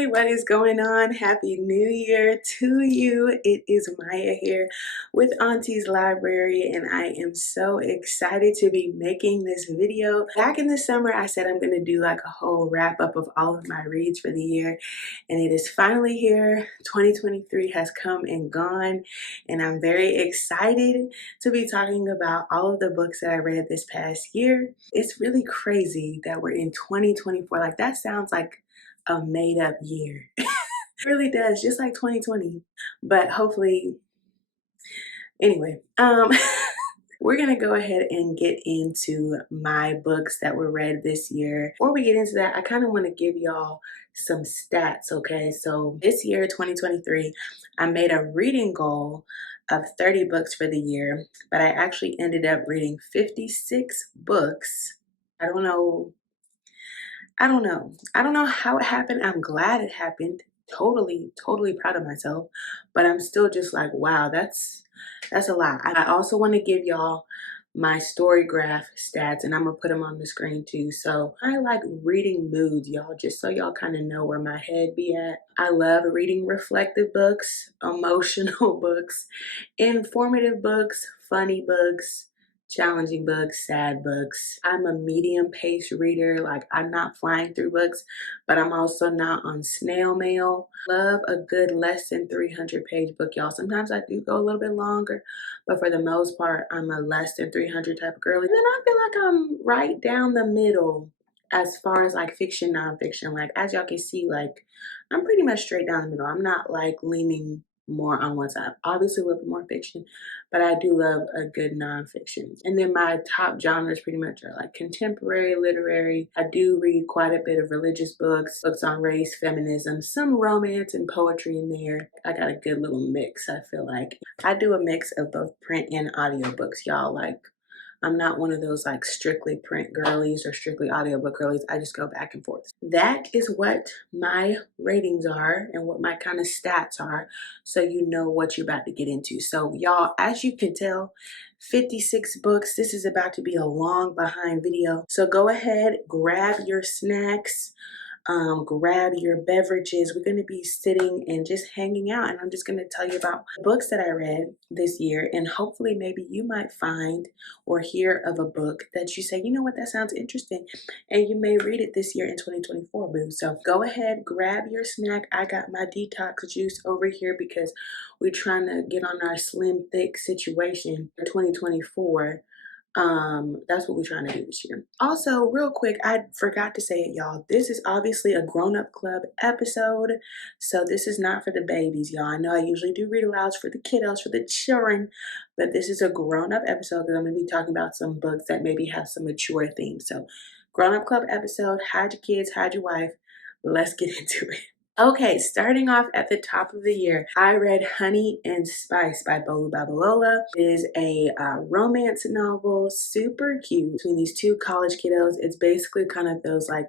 family, what is going on? Happy New Year to you. It is Maya here with Auntie's Library, and I am so excited to be making this video. Back in the summer, I said I'm going to do like a whole wrap up of all of my reads for the year, and it is finally here. 2023 has come and gone, and I'm very excited to be talking about all of the books that I read this past year. It's really crazy that we're in 2024. Like, that sounds like a made up year. It really does, just like 2020. But hopefully, anyway, we're gonna go ahead and get into my books that were read this year. Before we get into that, I kind of want to give y'all some stats, okay? So this year, 2023, I made a reading goal of 30 books for the year, but I actually ended up reading 56 books. I don't know I don't know how it happened. I'm glad it happened. Totally proud of myself. But I'm still just like, wow, that's a lot. I also want to give y'all my story graph stats, and I'm gonna put them on the screen too. So I like reading moods, y'all, just so y'all kind of know where my head be at. I love reading reflective books, emotional books, informative books, funny books, challenging books, sad books. I'm a medium pace reader. Like, I'm not flying through books, but I'm also not on snail mail. Love a good less than 300-page book, y'all. Sometimes I do go a little bit longer, but for the most part, I'm a less than 300 type of girl. And then I feel like I'm right down the middle as far as like fiction, nonfiction. Like, as y'all can see, like, I'm pretty much straight down the middle. I'm not like leaning more on one side. Obviously, a little bit more fiction, but I do love a good nonfiction. And then my top genres pretty much are like contemporary, literary. I do read quite a bit of religious books, books on race, feminism, some romance and poetry in there. I got a good little mix, I feel like. I do a mix of both print and audiobooks, y'all. Like, I'm not one of those like strictly print girlies or strictly audiobook girlies. I just go back and forth. That is what my ratings are and what my kind of stats are, so you know what you're about to get into. So y'all, as you can tell, 56 books. This is about to be a long behind video. So go ahead, grab your snacks, grab your beverages. We're going to be sitting and just hanging out, and I'm just going to tell you about the books that I read this year, and hopefully maybe you might find or hear of a book that you say, you know what, that sounds interesting, and you may read it this year in 2024, boo. So go ahead, grab your snack. I got my detox juice over here because we're trying to get on our slim thick situation for 2024. That's what we're trying to do this year. Also, real quick, I forgot to say it, y'all, this is obviously a grown-up club episode, so this is not for the babies, y'all. I know I usually do read alouds for the kiddos, for the children, but this is a grown-up episode because I'm going to be talking about some books that maybe have some mature themes. So grown-up club episode, hide your kids, hide your wife. Let's get into it. Okay, starting off at the top of the year, I read Honey and Spice by Bolu Babalola. It is a romance novel, super cute, between these two college kiddos. It's basically kind of those like,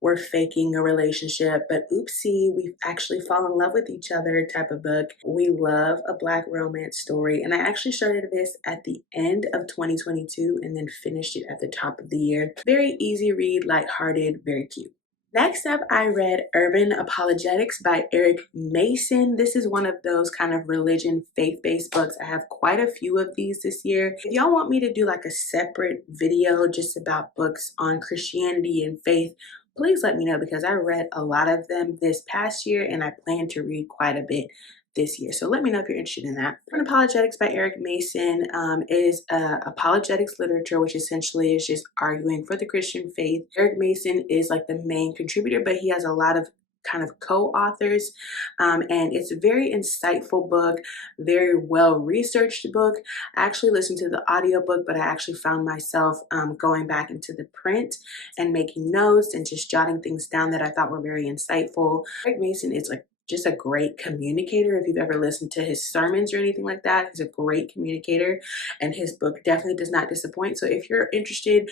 we're faking a relationship, but oopsie, we actually fall in love with each other type of book. We love a Black romance story, and I actually started this at the end of 2022 and then finished it at the top of the year. Very easy read, lighthearted, very cute. Next up, I read Urban Apologetics by Eric Mason. This is one of those kind of religion, faith-based books. I have quite a few of these this year. If y'all want me to do like a separate video just about books on Christianity and faith, please let me know, because I read a lot of them this past year and I plan to read quite a bit this year. So let me know if you're interested in that. Urban Apologetics by Eric Mason is apologetics literature, which essentially is just arguing for the Christian faith. Eric Mason is like the main contributor, but he has a lot of kind of co-authors, and it's a very insightful book, very well-researched book. I actually listened to the audiobook, but I actually found myself going back into the print and making notes and just jotting things down that I thought were very insightful. Eric Mason is like just a great communicator. If you've ever listened to his sermons or anything like that, he's a great communicator, and his book definitely does not disappoint. So if you're interested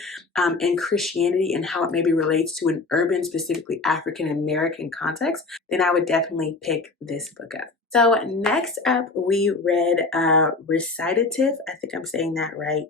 in Christianity and how it maybe relates to an urban, specifically African American context, then I would definitely pick this book up. So next up, we read Recitative. I think I'm saying that right.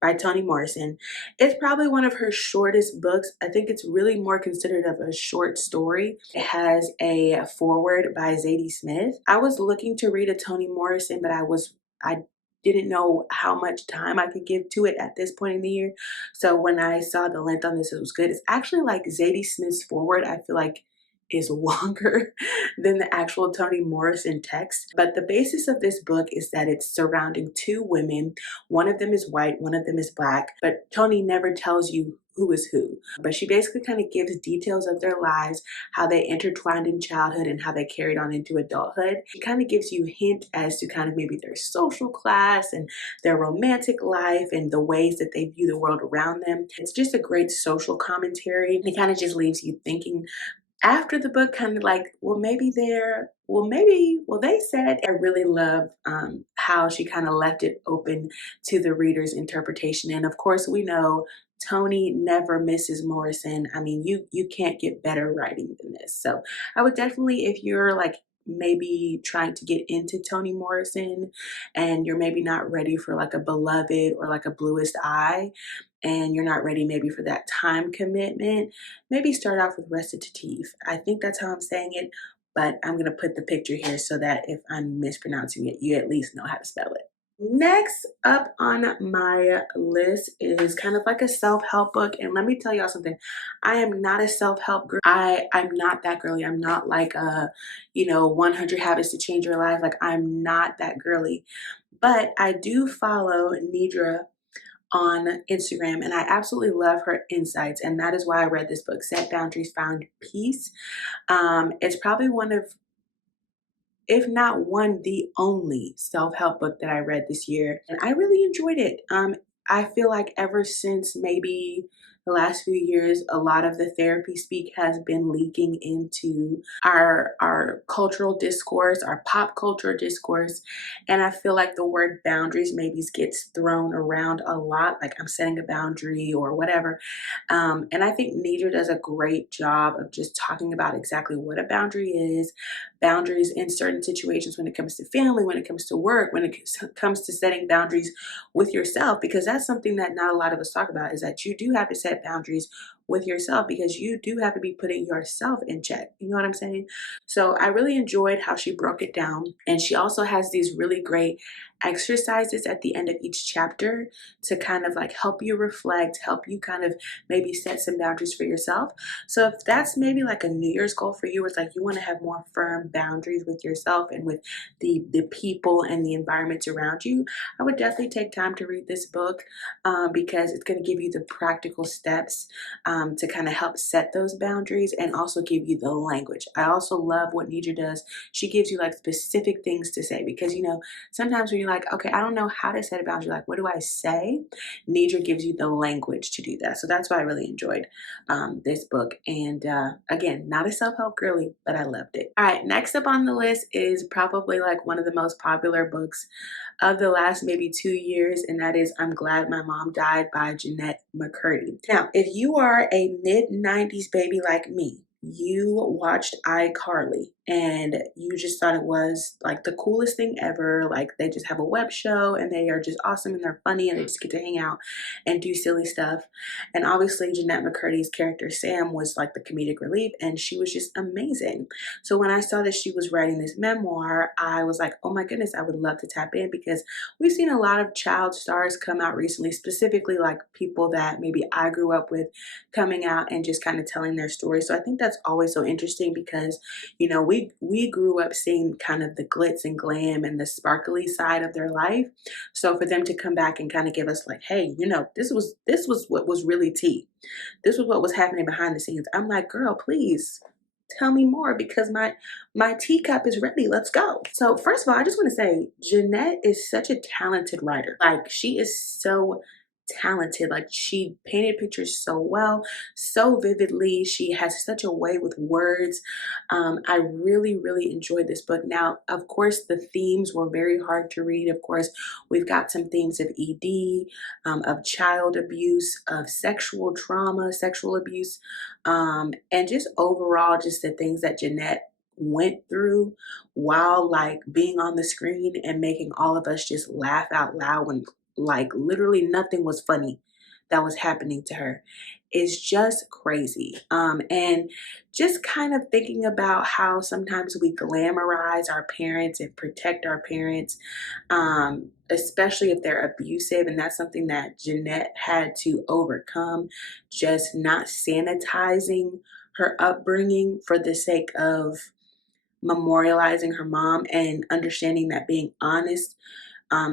by Toni Morrison. It's probably one of her shortest books. I think it's really more considered of a short story. It has a foreword by Zadie Smith. I was looking to read a Toni Morrison, but I didn't know how much time I could give to it at this point in the year. So when I saw the length on this, it was good. It's actually like Zadie Smith's foreword, I feel like is longer than the actual Toni Morrison text. But the basis of this book is that it's surrounding two women. One of them is white, one of them is black, but Toni never tells you who is who. But she basically kind of gives details of their lives, how they intertwined in childhood and how they carried on into adulthood. It kind of gives you a hint as to kind of maybe their social class and their romantic life and the ways that they view the world around them. It's just a great social commentary. It kind of just leaves you thinking after the book, kind of like, they said. I really love how she kind of left it open to the reader's interpretation. And of course, we know Toni never misses Morrison. I mean, you can't get better writing than this. So I would definitely, if you're like maybe trying to get into Toni Morrison and you're maybe not ready for like a Beloved or like a Bluest Eye, and you're not ready maybe for that time commitment, maybe start off with Recitative. I think that's how I'm saying it, but I'm going to put the picture here so that if I'm mispronouncing it, you at least know how to spell it. Next up on my list is kind of like a self-help book. And let me tell y'all something. I am not a self-help girl. I'm not that girly. I'm not like 100 habits to change your life. Like I'm not that girly. But I do follow Nidra on Instagram, and I absolutely love her insights. And that is why I read this book, Set Boundaries, Found Peace. It's probably one of, if not one, the only self-help book that I read this year. And I really enjoyed it. I feel like ever since maybe the last few years, a lot of the therapy speak has been leaking into our cultural discourse, our pop culture discourse. And I feel like the word boundaries maybe gets thrown around a lot, like I'm setting a boundary or whatever. And I think Nidra does a great job of just talking about exactly what a boundary is, boundaries in certain situations when it comes to family, when it comes to work, when it comes to setting boundaries with yourself, because that's something that not a lot of us talk about, is that you do have to set boundaries with yourself because you do have to be putting yourself in check. You know what I'm saying? So I really enjoyed how she broke it down. And she also has these really great exercises at the end of each chapter to kind of like help you reflect, help you kind of maybe set some boundaries for yourself. So if that's maybe like a New Year's goal for you, it's like you want to have more firm boundaries with yourself and with the people and the environments around you, I would definitely take time to read this book because it's going to give you the practical steps to kind of help set those boundaries and also give you the language. I also love what Nidra does. She gives you like specific things to say because, sometimes when you're like, okay, I don't know how to set a boundary, like, what do I say? Nidra gives you the language to do that. So that's why I really enjoyed this book. And again, not a self-help girly, but I loved it. All right, next up on the list is probably like one of the most popular books of the last maybe 2 years, and that is I'm Glad My Mom Died by Jeanette McCurdy. Now, if you are a mid-90s baby like me, you watched iCarly and you just thought it was like the coolest thing ever. Like they just have a web show and they are just awesome and they're funny and they just get to hang out and do silly stuff. And obviously Jeanette McCurdy's character Sam was like the comedic relief and she was just amazing. So when I saw that she was writing this memoir, I was like, oh my goodness, I would love to tap in because we've seen a lot of child stars come out recently, specifically like people that maybe I grew up with coming out and just kind of telling their story. So I think that's always so interesting because, we grew up seeing kind of the glitz and glam and the sparkly side of their life. So for them to come back and kind of give us like, hey, this was what was really tea. This was what was happening behind the scenes. I'm like, girl, please tell me more because my teacup is ready. Let's go. So first of all, I just want to say Jeanette is such a talented writer. Like she is so talented. Like she painted pictures so well, so vividly. She has such a way with words. I really, really enjoyed this book. Now, of course, the themes were very hard to read. Of course, we've got some themes of ED, of child abuse, of sexual trauma, sexual abuse, and just overall, just the things that Jeanette went through while like being on the screen and making all of us just laugh out loud when Like literally nothing was funny that was happening to her. It's just crazy. And just kind of thinking about how sometimes we glamorize our parents and protect our parents, especially if they're abusive. And that's something that Jeanette had to overcome, just not sanitizing her upbringing for the sake of memorializing her mom and understanding that being honest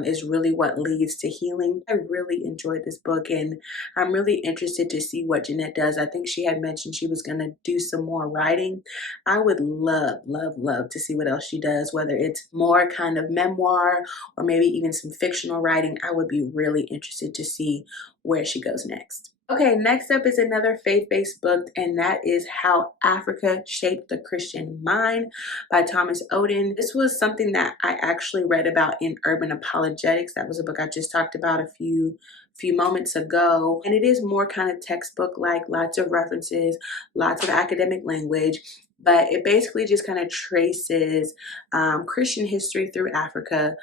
is really what leads to healing. I really enjoyed this book, and I'm really interested to see what Jeanette does. I think she had mentioned she was going to do some more writing. I would love, love, love to see what else she does, whether it's more kind of memoir or maybe even some fictional writing. I would be really interested to see where she goes next. Okay, next up is another faith-based book, and that is How Africa Shaped the Christian Mind by Thomas Oden. This was something that I actually read about in Urban Apologetics. That was a book I just talked about a few moments ago, and it is more kind of textbook like, lots of references, lots of academic language, but it basically just kind of traces Christian history through Africa,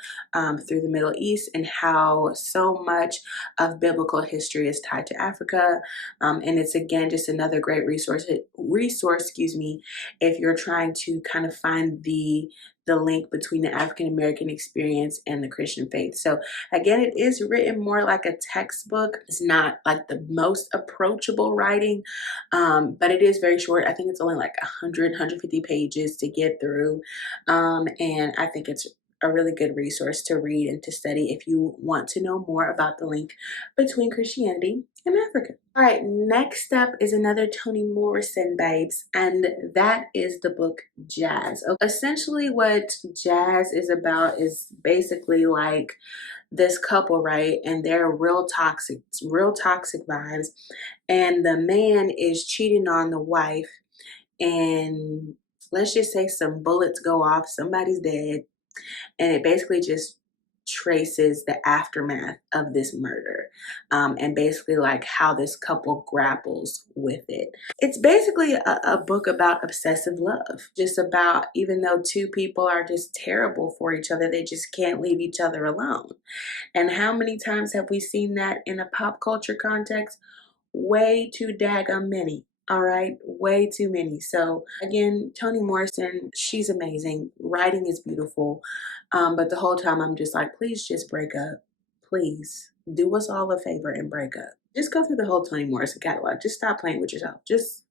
through the Middle East, and how so much of biblical history is tied to Africa. And it's again just another great resource, excuse me, if you're trying to kind of find the link between the African American experience and the Christian faith. So again, it is written more like a textbook. It's not like the most approachable writing, but it is very short. I think it's only like 150 pages to get through. And I think it's a really good resource to read and to study if you want to know more about the link between Christianity and Africa. All right, next up is another Toni Morrison, babes, and that is the book Jazz. Essentially, what Jazz is about is basically like this couple, right? And they're real toxic vibes. And the man is cheating on the wife, and let's just say some bullets go off, somebody's dead, and it basically just traces the aftermath of this murder, and basically like how this couple grapples with it. It's basically a book about obsessive love, just about, even though two people are just terrible for each other, they just can't leave each other alone. And how many times have we seen that in a pop culture context? Way too daggum many. All right, way too many. So again, Toni Morrison, she's amazing. Writing is beautiful, but the whole time I'm just like, please just break up. Please do us all a favor and break up. Just go through the whole Toni Morrison catalog. Just stop playing with yourself. Just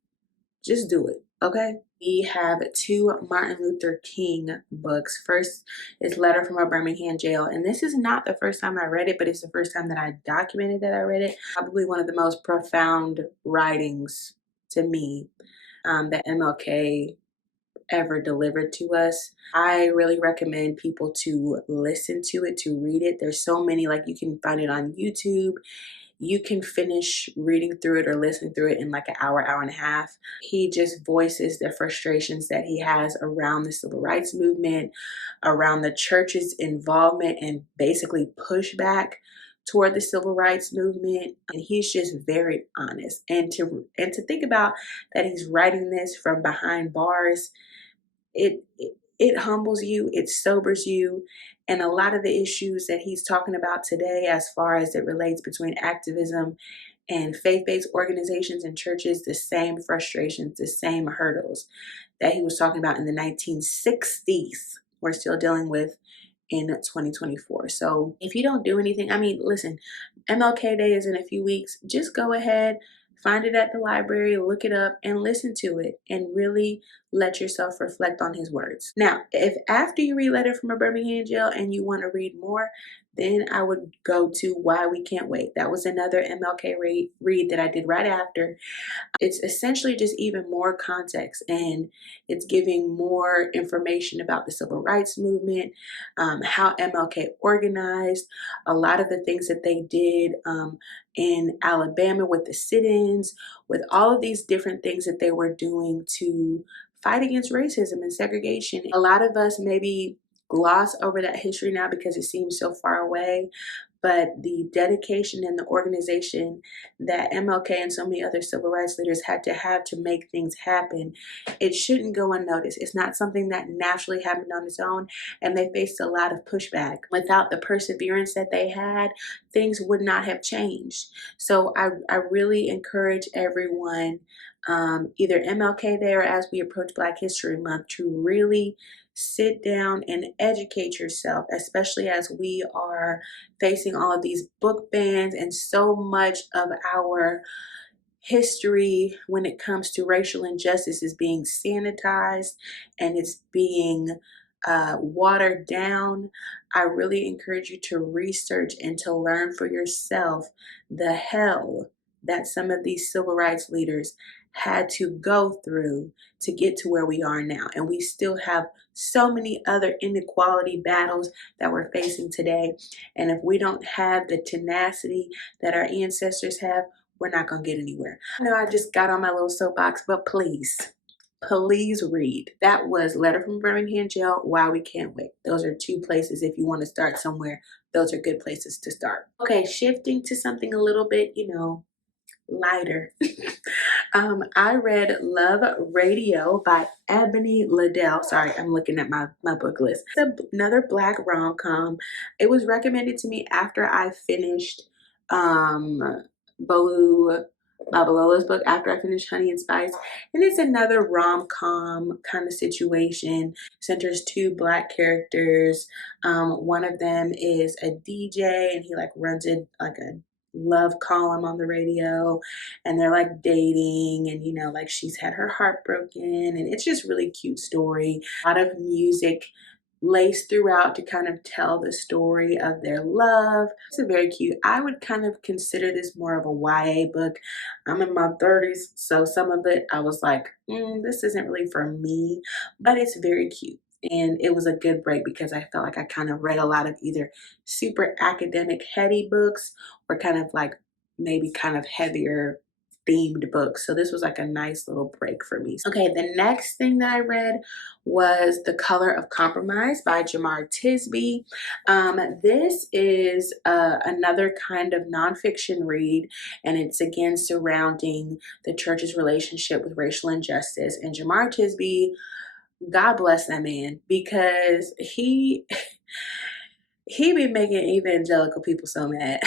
do it, okay? We have two Martin Luther King books. First is Letter from a Birmingham Jail, and this is not the first time I read it, but it's the first time that I documented that I read it. Probably one of the most profound writings to me that MLK ever delivered to us. I really recommend people to listen to it, to read it. There's so many, like you can find it on YouTube. You can finish reading through it or listening through it in like an hour, hour and a half. He just voices the frustrations that he has around the civil rights movement, around the church's involvement and basically pushback toward the civil rights movement. And he's just very honest. And to think about that he's writing this from behind bars, it humbles you, it sobers you, and a lot of the issues that he's talking about today, as far as it relates between activism and faith-based organizations and churches, the same frustrations, the same hurdles that he was talking about in the 1960s, we're still dealing with in 2024. So if you don't do anything, I mean, listen, MLK Day is in a few weeks. Just go ahead, find it at the library, look it up, and listen to it, and really let yourself reflect on his words. Now, if after you read Letter from a Birmingham Jail and you want to read more, then I would go to Why We Can't Wait. That was another MLK read that I did right after. It's essentially just even more context, and it's giving more information about the civil rights movement, how MLK organized, a lot of the things that they did in Alabama with the sit-ins, with all of these different things that they were doing to fight against racism and segregation. A lot of us maybe gloss over that history now because it seems so far away, but the dedication and the organization that MLK and so many other civil rights leaders had to have to make things happen, it shouldn't go unnoticed. It's not something that naturally happened on its own, and they faced a lot of pushback. Without the perseverance that they had, things would not have changed. So I really encourage everyone, either MLK Day or as we approach Black History Month, to really sit down and educate yourself, especially as we are facing all of these book bans and so much of our history when it comes to racial injustice is being sanitized and it's being watered down. I really encourage you to research and to learn for yourself the hell that some of these civil rights leaders had to go through to get to where we are now. And we still have so many other inequality battles that we're facing today. And if we don't have the tenacity that our ancestors have, we're not going to get anywhere. I know I just got on my little soapbox, but please, please read. That was Letter from Birmingham Jail, Why We Can't Wait. Those are two places if you want to start somewhere. Those are good places to start. Okay, shifting to something a little bit, lighter. I read Love Radio by Ebony Liddell. Sorry, I'm looking at my book list. It's another Black rom-com. It was recommended to me after I finished Bolu Babalola's book, after I finished Honey and Spice. And it's another rom-com kind of situation. Centers two Black characters. One of them is a DJ and he like runs it like a love column on the radio, and they're like dating, and like she's had her heart broken, and it's just really cute story. A lot of music laced throughout to kind of tell the story of their love. It's a very cute. I would kind of consider this more of a YA book. I'm in my 30s, so some of it I was like, this isn't really for me, but it's very cute. And it was a good break because I felt like I kind of read a lot of either super academic heady books or kind of like maybe kind of heavier themed books. So this was like a nice little break for me. Okay, the next thing that I read was The Color of Compromise by Jamar Tisby. This is another kind of nonfiction read, and it's again surrounding the church's relationship with racial injustice. And Jamar Tisby, God bless that man, because he be making evangelical people so mad.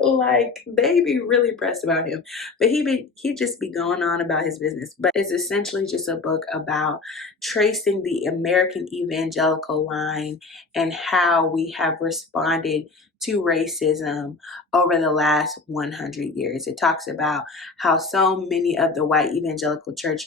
Like they be really pressed about him, but he just be going on about his business. But it's essentially just a book about tracing the American evangelical line and how we have responded to racism over the last 100 years. It talks about how so many of the white evangelical church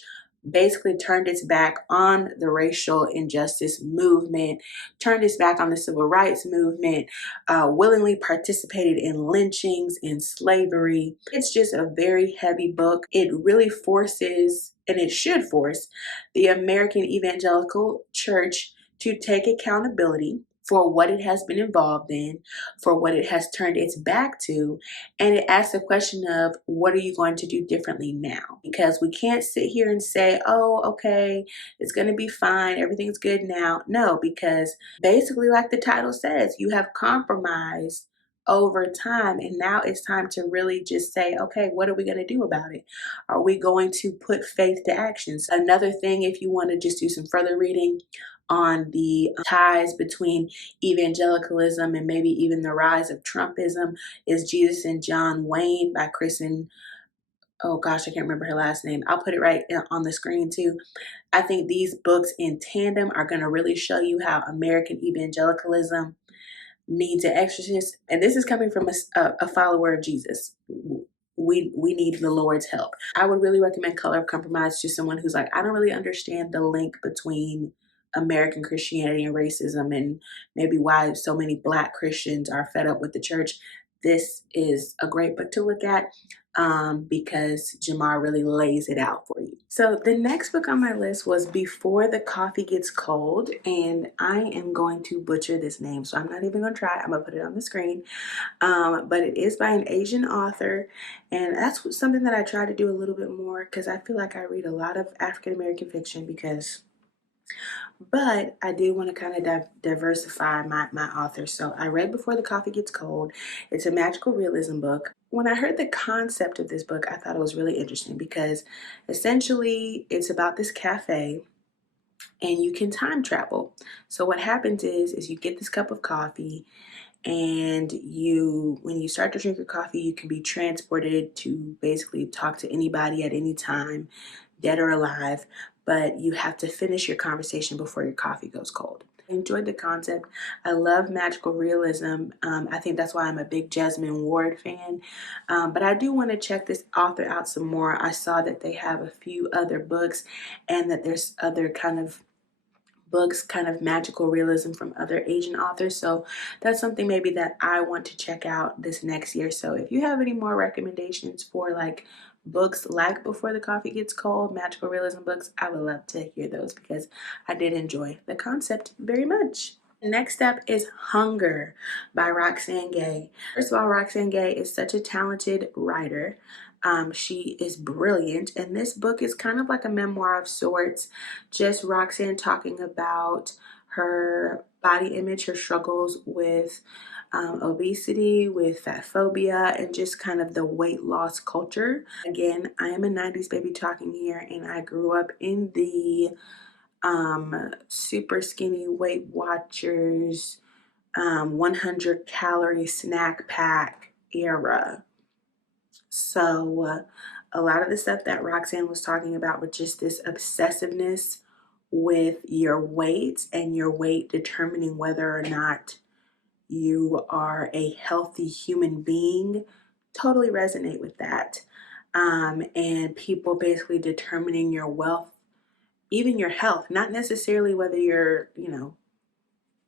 basically turned its back on the racial injustice movement, turned its back on the civil rights movement, willingly participated in lynchings, in slavery. It's just a very heavy book. It really forces, and it should force, the American evangelical church to take accountability for what it has been involved in, for what it has turned its back to, and it asks the question of, what are you going to do differently now? Because we can't sit here and say, oh, okay, it's going to be fine, everything's good now. No, because basically, like the title says, you have compromised over time, and now it's time to really just say, okay, what are we going to do about it? Are we going to put faith to actions? Another thing, if you want to just do some further reading on the ties between evangelicalism and maybe even the rise of Trumpism, is Jesus and John Wayne by Kristen. Oh gosh, I can't remember her last name. I'll put it right on the screen too. I think these books in tandem are going to really show you how American evangelicalism needs an exorcist. And this is coming from a follower of Jesus. We need the Lord's help. I would really recommend Color of Compromise to someone who's like, I don't really understand the link between American Christianity and racism, and maybe why so many Black Christians are fed up with the church. This is a great book to look at because Jamar really lays it out for you. So the next book on my list was Before the Coffee Gets Cold, and I am going to butcher this name, so I'm not even going to try. I'm going to put it on the screen. But it is by an Asian author, and that's something that I try to do a little bit more because I feel like I read a lot of African American fiction because But I did want to kind of diversify my authors. So I read Before the Coffee Gets Cold. It's a magical realism book. When I heard the concept of this book, I thought it was really interesting because essentially it's about this cafe and you can time travel. So what happens is you get this cup of coffee, and when you start to drink your coffee, you can be transported to basically talk to anybody at any time, dead or alive, but you have to finish your conversation before your coffee goes cold. I enjoyed the concept. I love magical realism. I think that's why I'm a big Jasmine Ward fan. But I do want to check this author out some more. I saw that they have a few other books and that there's other kind of books, kind of magical realism from other Asian authors. So that's something maybe that I want to check out this next year. So if you have any more recommendations for like books like Before the Coffee Gets Cold, magical realism books, I would love to hear those because I did enjoy the concept very much. Next up is Hunger by Roxane Gay. First of all, Roxane Gay is such a talented writer. She is brilliant, and this book is kind of like a memoir of sorts. Just Roxane talking about her body image, her struggles with obesity, with fat phobia, and just kind of the weight loss culture. Again, I am a 90s baby talking here, and I grew up in the super skinny Weight Watchers 100 calorie snack pack era. So a lot of the stuff that Roxane was talking about with just this obsessiveness with your weight and your weight determining whether or not you are a healthy human being, totally resonate with that. And people basically determining your wealth, even your health, not necessarily whether you're,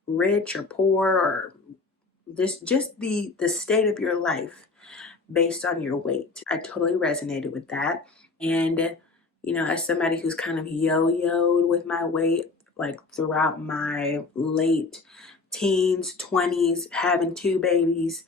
rich or poor or this, just the state of your life based on your weight. I totally resonated with that. And, as somebody who's kind of yo-yoed with my weight, like throughout my late teens, 20s, having two babies,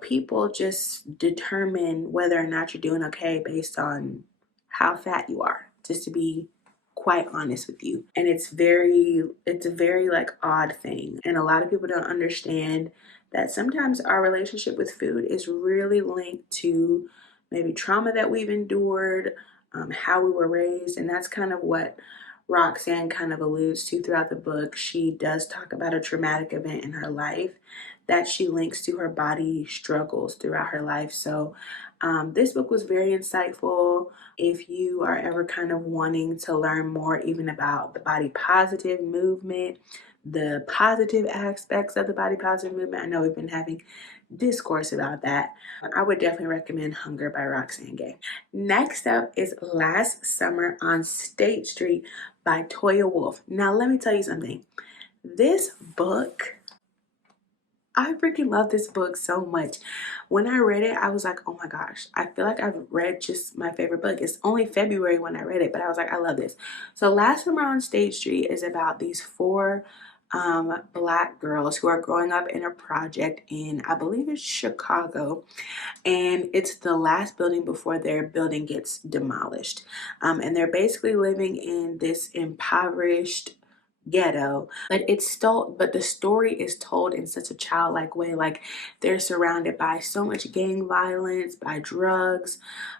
people just determine whether or not you're doing okay based on how fat you are, just to be quite honest with you. And it's a very like odd thing. And a lot of people don't understand that sometimes our relationship with food is really linked to maybe trauma that we've endured, how we were raised. And that's kind of what Roxane kind of alludes to throughout the book. She does talk about a traumatic event in her life that she links to her body struggles throughout her life. So this book was very insightful. If you are ever kind of wanting to learn more even about the body positive movement, the positive aspects of the body positive movement, I know we've been having discourse about that. I would definitely recommend Hunger by Roxane Gay. Next up is Last Summer on State Street by Toya Wolf. Now let me tell you something. This book, I freaking love this book so much. When I read it, I was like, oh my gosh, I feel like I've read just my favorite book. It's only February when I read it, but I was like, I love this. So Last Summer on State Street is about these four Black girls who are growing up in a project in, I believe it's Chicago, and it's the last building before their building gets demolished. And they're basically living in this impoverished ghetto, but the story is told in such a childlike way. Like they're surrounded by so much gang violence, by drugs,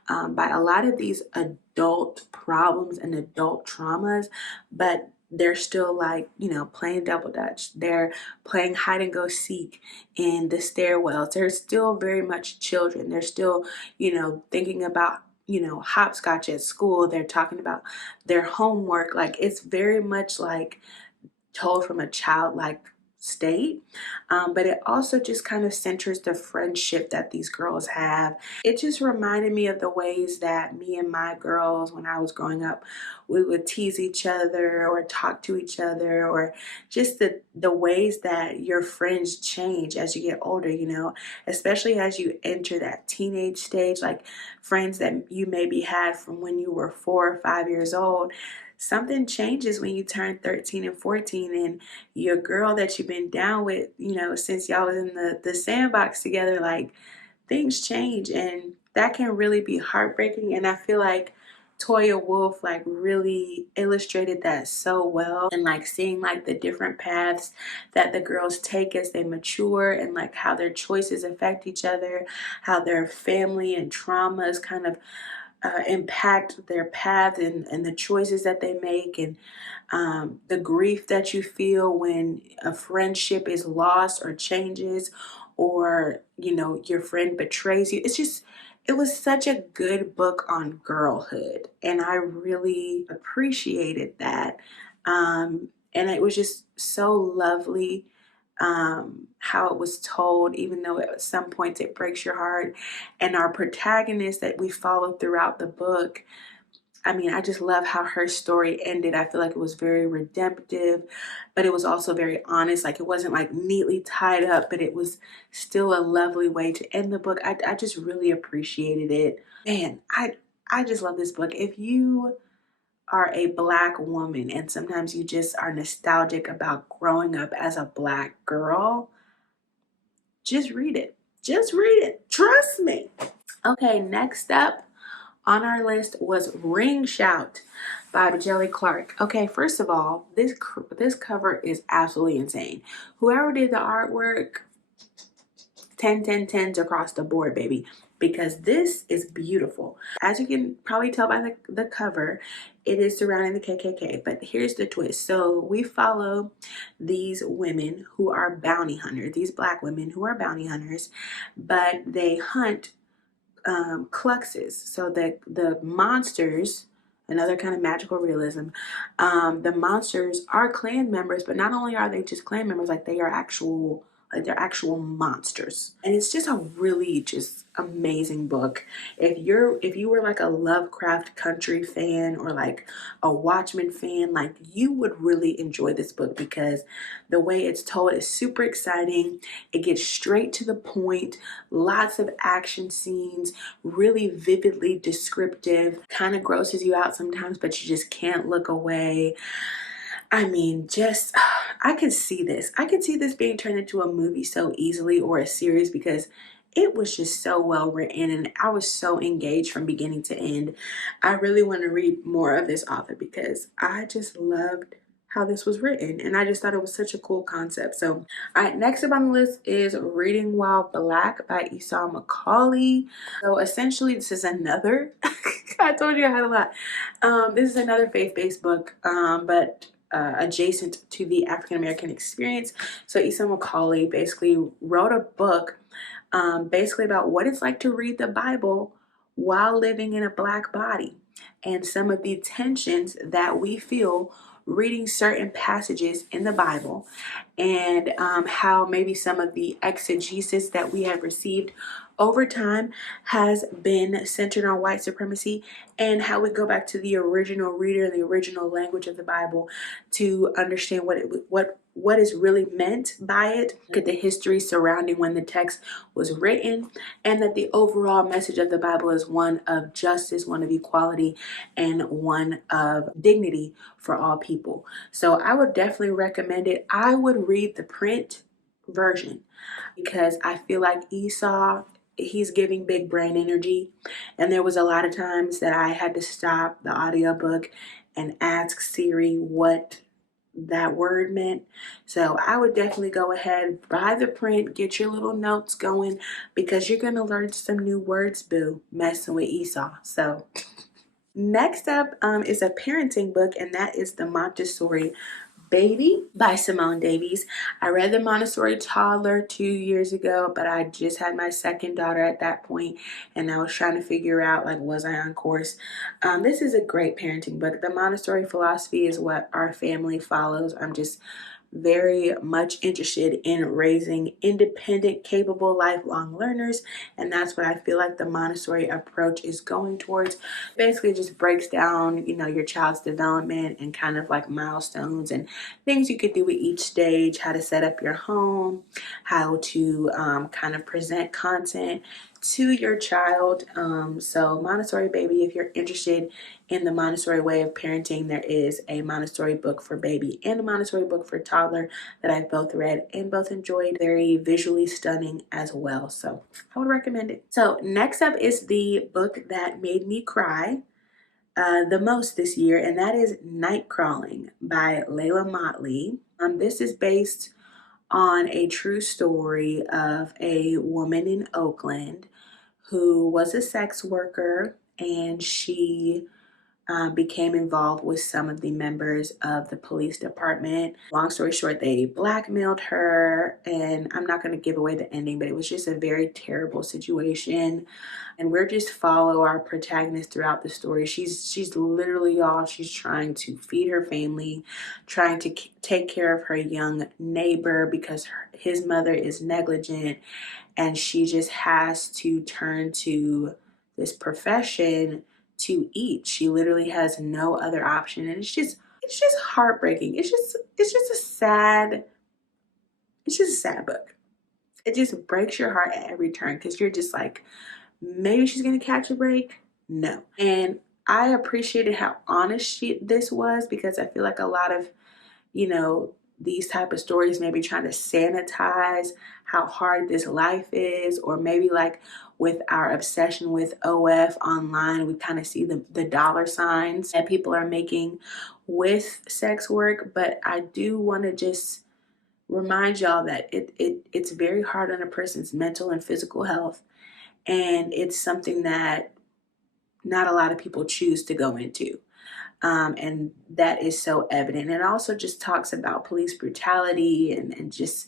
by a lot of these adult problems and adult traumas, but they're still like, playing double dutch. They're playing hide and go seek in the stairwells. They're still very much children. They're still, thinking about hopscotch at school. They're talking about their homework. Like it's very much like told from a childlike state, but it also just kind of centers the friendship that these girls have. It just reminded me of the ways that me and my girls, when I was growing up, we would tease each other or talk to each other, or just the ways that your friends change as you get older, especially as you enter that teenage stage. Like friends that you maybe had from when you were 4 or 5 years old, something changes when you turn 13 and 14, and your girl that you've been down with, since y'all was in the sandbox together, like things change, and that can really be heartbreaking. And I feel like Toya Wolf like really illustrated that so well, and like seeing like the different paths that the girls take as they mature, and like how their choices affect each other, how their family and traumas kind of impact their path, and the choices that they make, and the grief that you feel when a friendship is lost or changes, or you know, your friend betrays you. It's just, it was such a good book on girlhood, and I really appreciated that. And it was just so lovely, how it was told, even though at some points it breaks your heart. And our protagonist that we follow throughout the book, I mean, I just love how her story ended. I feel like it was very redemptive, but it was also very honest. Like, it wasn't like neatly tied up, but it was still a lovely way to end the book. I just really appreciated it. Man, I just love this book. If you are a Black woman and sometimes you just are nostalgic about growing up as a Black girl, just read it. Just read it. Trust me. Okay, next up on our list was Ring Shout by Jelly Clark. Okay, first of all, this cover is absolutely insane. Whoever did the artwork, 10 10 10s across the board, baby, because this is beautiful. As you can probably tell by the cover, it is surrounding the KKK, but here's the twist. So we follow these women who are bounty hunters, these Black women who are bounty hunters, but they hunt Cluxes. So the monsters, another kind of magical realism, the monsters are clan members, but not only are they just clan members, like they are actual, like they're actual monsters. And it's just a really just amazing book. If you were like a Lovecraft Country fan, or like a Watchmen fan, like you would really enjoy this book, because the way it's told is super exciting. It gets straight to the point, lots of action scenes, really vividly descriptive, kind of grosses you out sometimes, but you just can't look away. I mean, just, I could see this. I could see this being turned into a movie so easily, or a series, because it was just so well written and I was so engaged from beginning to end. I really want to read more of this author because I just loved how this was written, and I just thought it was such a cool concept. So, all right, next up on the list is Reading While Black by Esau McCaulley. So essentially, this is another, I told you I had a lot. This is another faith-based book, but adjacent to the African American experience. So Esau McCaulley basically wrote a book, basically about what it's like to read the Bible while living in a Black body, and some of the tensions that we feel reading certain passages in the Bible, and how maybe some of the exegesis that we have received over time has been centered on white supremacy, and how we go back to the original reader, the original language of the Bible, to understand what is really meant by it. Look at the history surrounding when the text was written, and that the overall message of the Bible is one of justice, one of equality, and one of dignity for all people. So I would definitely recommend it. I would read the print version, because I feel like Esau, he's giving big brain energy, and there was a lot of times that I had to stop the audiobook and ask Siri what that word meant. So I would definitely go ahead, buy the print, get your little notes going, because you're gonna learn some new words, boo, messing with Esau. So next up is a parenting book, and that is The Montessori Baby by Simone Davies. I read The Montessori Toddler 2 years ago, but I just had my second daughter at that point, and I was trying to figure out, like, was I on course? This is a great parenting book. The Montessori philosophy is what our family follows. I'm just very much interested in raising independent, capable, lifelong learners, and that's what I feel like the Montessori approach is going towards. Basically, it just breaks down, you know, your child's development and kind of like milestones and things you could do with each stage, how to set up your home, how to kind of present content to your child. So Montessori Baby, if you're interested in the Montessori way of parenting, there is a Montessori book for baby and a Montessori book for toddler that I've both read and both enjoyed. Very visually stunning as well, so I would recommend it. So next up is the book that made me cry. the most this year, and that is Night Crawling by Layla Motley. This is based on a true story of a woman in Oakland who was a sex worker, and she became involved with some of the members of the police department. Long story short, they blackmailed her, and I'm not going to give away the ending, but it was just a very terrible situation. And we're just follow our protagonist throughout the story. She's literally all she's trying to feed her family, trying to take care of her young neighbor because his mother is negligent, and she just has to turn to this profession to eat. She literally has no other option, and it's just heartbreaking. It's just a sad book. It just breaks your heart at every turn because you're just like, maybe she's gonna catch a break. No. And I appreciated how honest this was, because I feel like a lot of, these type of stories maybe trying to sanitize how hard this life is, or maybe like with our obsession with OF online, we kind of see the dollar signs that people are making with sex work. But I do want to just remind y'all that it's very hard on a person's mental and physical health, and it's something that not a lot of people choose to go into. And that is so evident. It also just talks about police brutality, and just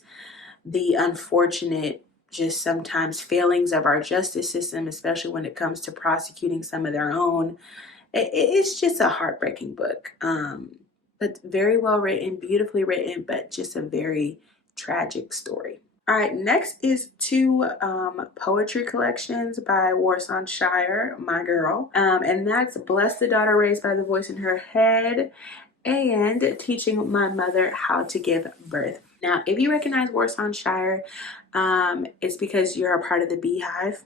the unfortunate, just sometimes failings of our justice system, especially when it comes to prosecuting some of their own. It's just a heartbreaking book, but very well written, beautifully written, but just a very tragic story. All right, next is two poetry collections by Warsan Shire, my girl. And that's Bless the Daughter Raised by the Voice in Her Head and Teaching My Mother How to Give Birth. Now, if you recognize Warsan Shire, it's because you're a part of the Beehive.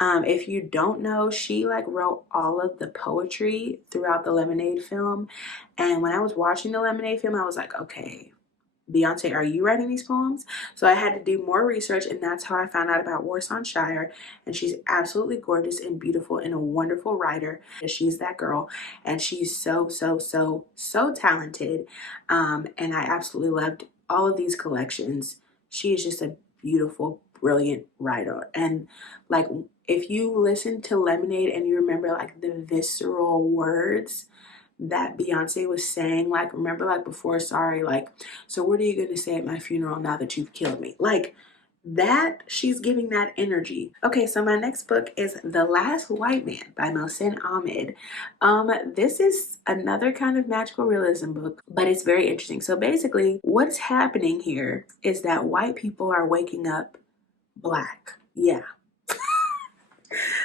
If you don't know, she like wrote all of the poetry throughout the Lemonade film. And when I was watching the Lemonade film, I was like, okay, Beyonce, are you writing these poems? So I had to do more research, and that's how I found out about Warsan Shire. And she's absolutely gorgeous and beautiful and a wonderful writer. She's that girl, and she's so, so, so, so talented. And I absolutely loved all of these collections. She is just a beautiful, brilliant writer. And like, if you listen to Lemonade and you remember like the visceral words that Beyonce was saying, like, remember, like, before Sorry, like, so what are you gonna say at my funeral now that you've killed me? Like, that, she's giving that energy. Okay, so my next book is The Last White Man by Mohsin Ahmed. This is another kind of magical realism book, but it's very interesting. So basically, what's happening here is that white people are waking up black. Yeah.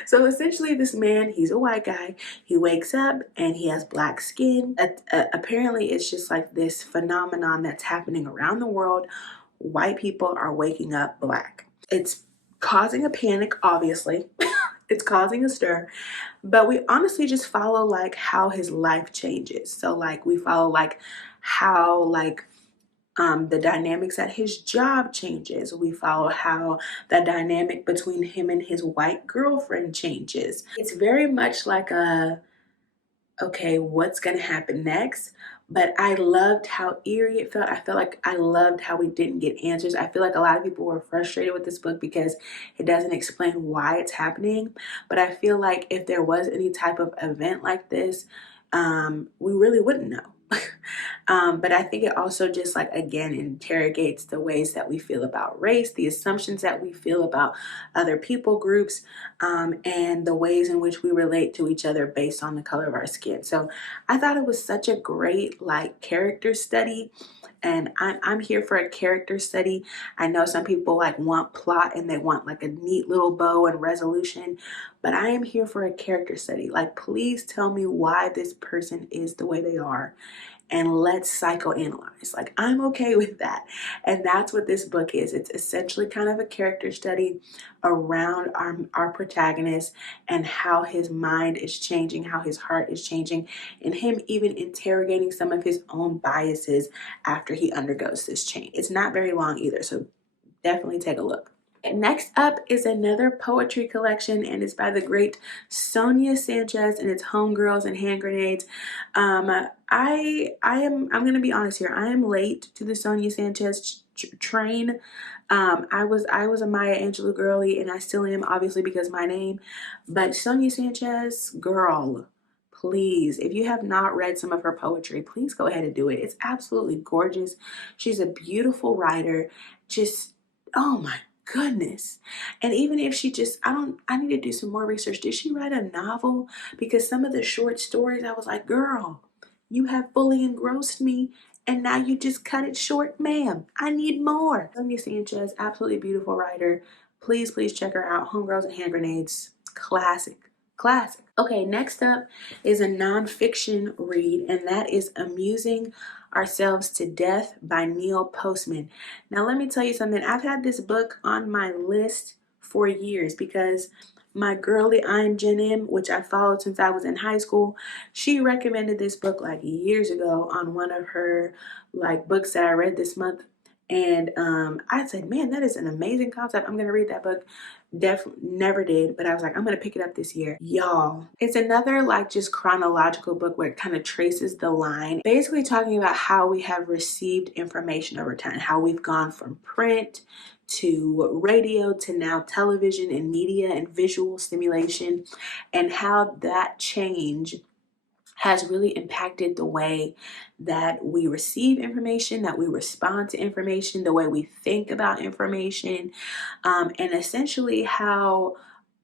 So essentially, this man, he's a white guy. He wakes up and he has black skin. Apparently, it's just like this phenomenon that's happening around the world. White people are waking up black. It's causing a panic, obviously. It's causing a stir. But we honestly just follow like how his life changes. So like we follow like how like the dynamics at his job changes. We follow how the dynamic between him and his white girlfriend changes. It's very much like a, okay, what's gonna happen next? But I loved how eerie it felt. I felt like I loved how we didn't get answers. I feel like a lot of people were frustrated with this book because it doesn't explain why it's happening. But I feel like if there was any type of event like this, we really wouldn't know. But I think it also just like, again, interrogates the ways that we feel about race, the assumptions that we feel about other people groups, and the ways in which we relate to each other based on the color of our skin. So I thought it was such a great like character study. And I'm here for a character study. I know some people like want plot and they want like a neat little bow and resolution, but I am here for a character study. Like, please tell me why this person is the way they are, and let's psychoanalyze. Like, I'm okay with that. And that's what this book is. It's essentially kind of a character study around our protagonist and how his mind is changing, how his heart is changing, and him even interrogating some of his own biases after he undergoes this change. It's not very long either, so definitely take a look. Next up is another poetry collection, and it's by the great Sonia Sanchez, and it's Homegirls and Hand Grenades. I'm gonna be honest here. I am late to the Sonia Sanchez train. I was a Maya Angelou girly, and I still am, obviously because my name. But Sonia Sanchez, girl, please, if you have not read some of her poetry, please go ahead and do it. It's absolutely gorgeous. She's a beautiful writer. Just, oh my goodness. And even if she just, I need to do some more research. Did she write a novel? Because some of the short stories, I was like, girl, you have fully engrossed me, and now you just cut it short, ma'am. I need more. Sonia Sanchez, absolutely beautiful writer. Please, please check her out. Homegirls and Hand Grenades, classic. Classic. Okay, next up is a nonfiction read, and that is Amusing Ourselves to Death by Neil Postman. Now, let me tell you something. I've had this book on my list for years because my girly I'm Jen M, which I followed since I was in high school, she recommended this book like years ago on one of her like books that I read this month. And I said, man, that is an amazing concept. I'm going to read that book. Definitely never did, but I was like, I'm gonna pick it up this year. Y'all, it's another like just chronological book where it kind of traces the line, basically talking about how we have received information over time, how we've gone from print to radio to now television and media and visual stimulation, and how that change has really impacted the way that we receive information, that we respond to information, the way we think about information, and essentially how,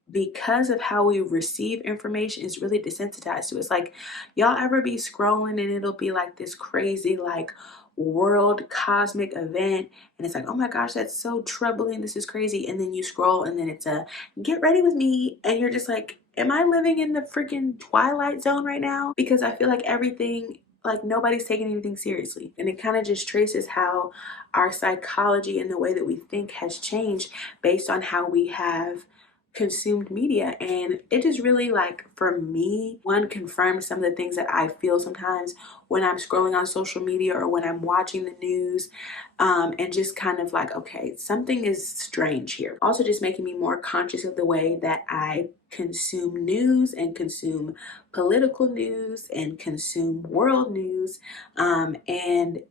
because of how we receive information, is really desensitized to it. It's like, y'all ever be scrolling and it'll be like this crazy like world cosmic event, and it's like, oh my gosh, that's so troubling, this is crazy, and then you scroll and then it's a get ready with me, and you're just like, am I living in the freaking twilight zone right now? Because I feel like everything, like nobody's taking anything seriously, and it kind of just traces how our psychology and the way that we think has changed based on how we have consumed media. And it just really, like, for me, one, confirms some of the things that I feel sometimes when I'm scrolling on social media or when I'm watching the news, and just kind of like, okay, something is strange here. Also just making me more conscious of the way that I consume news and consume political news and consume world news, and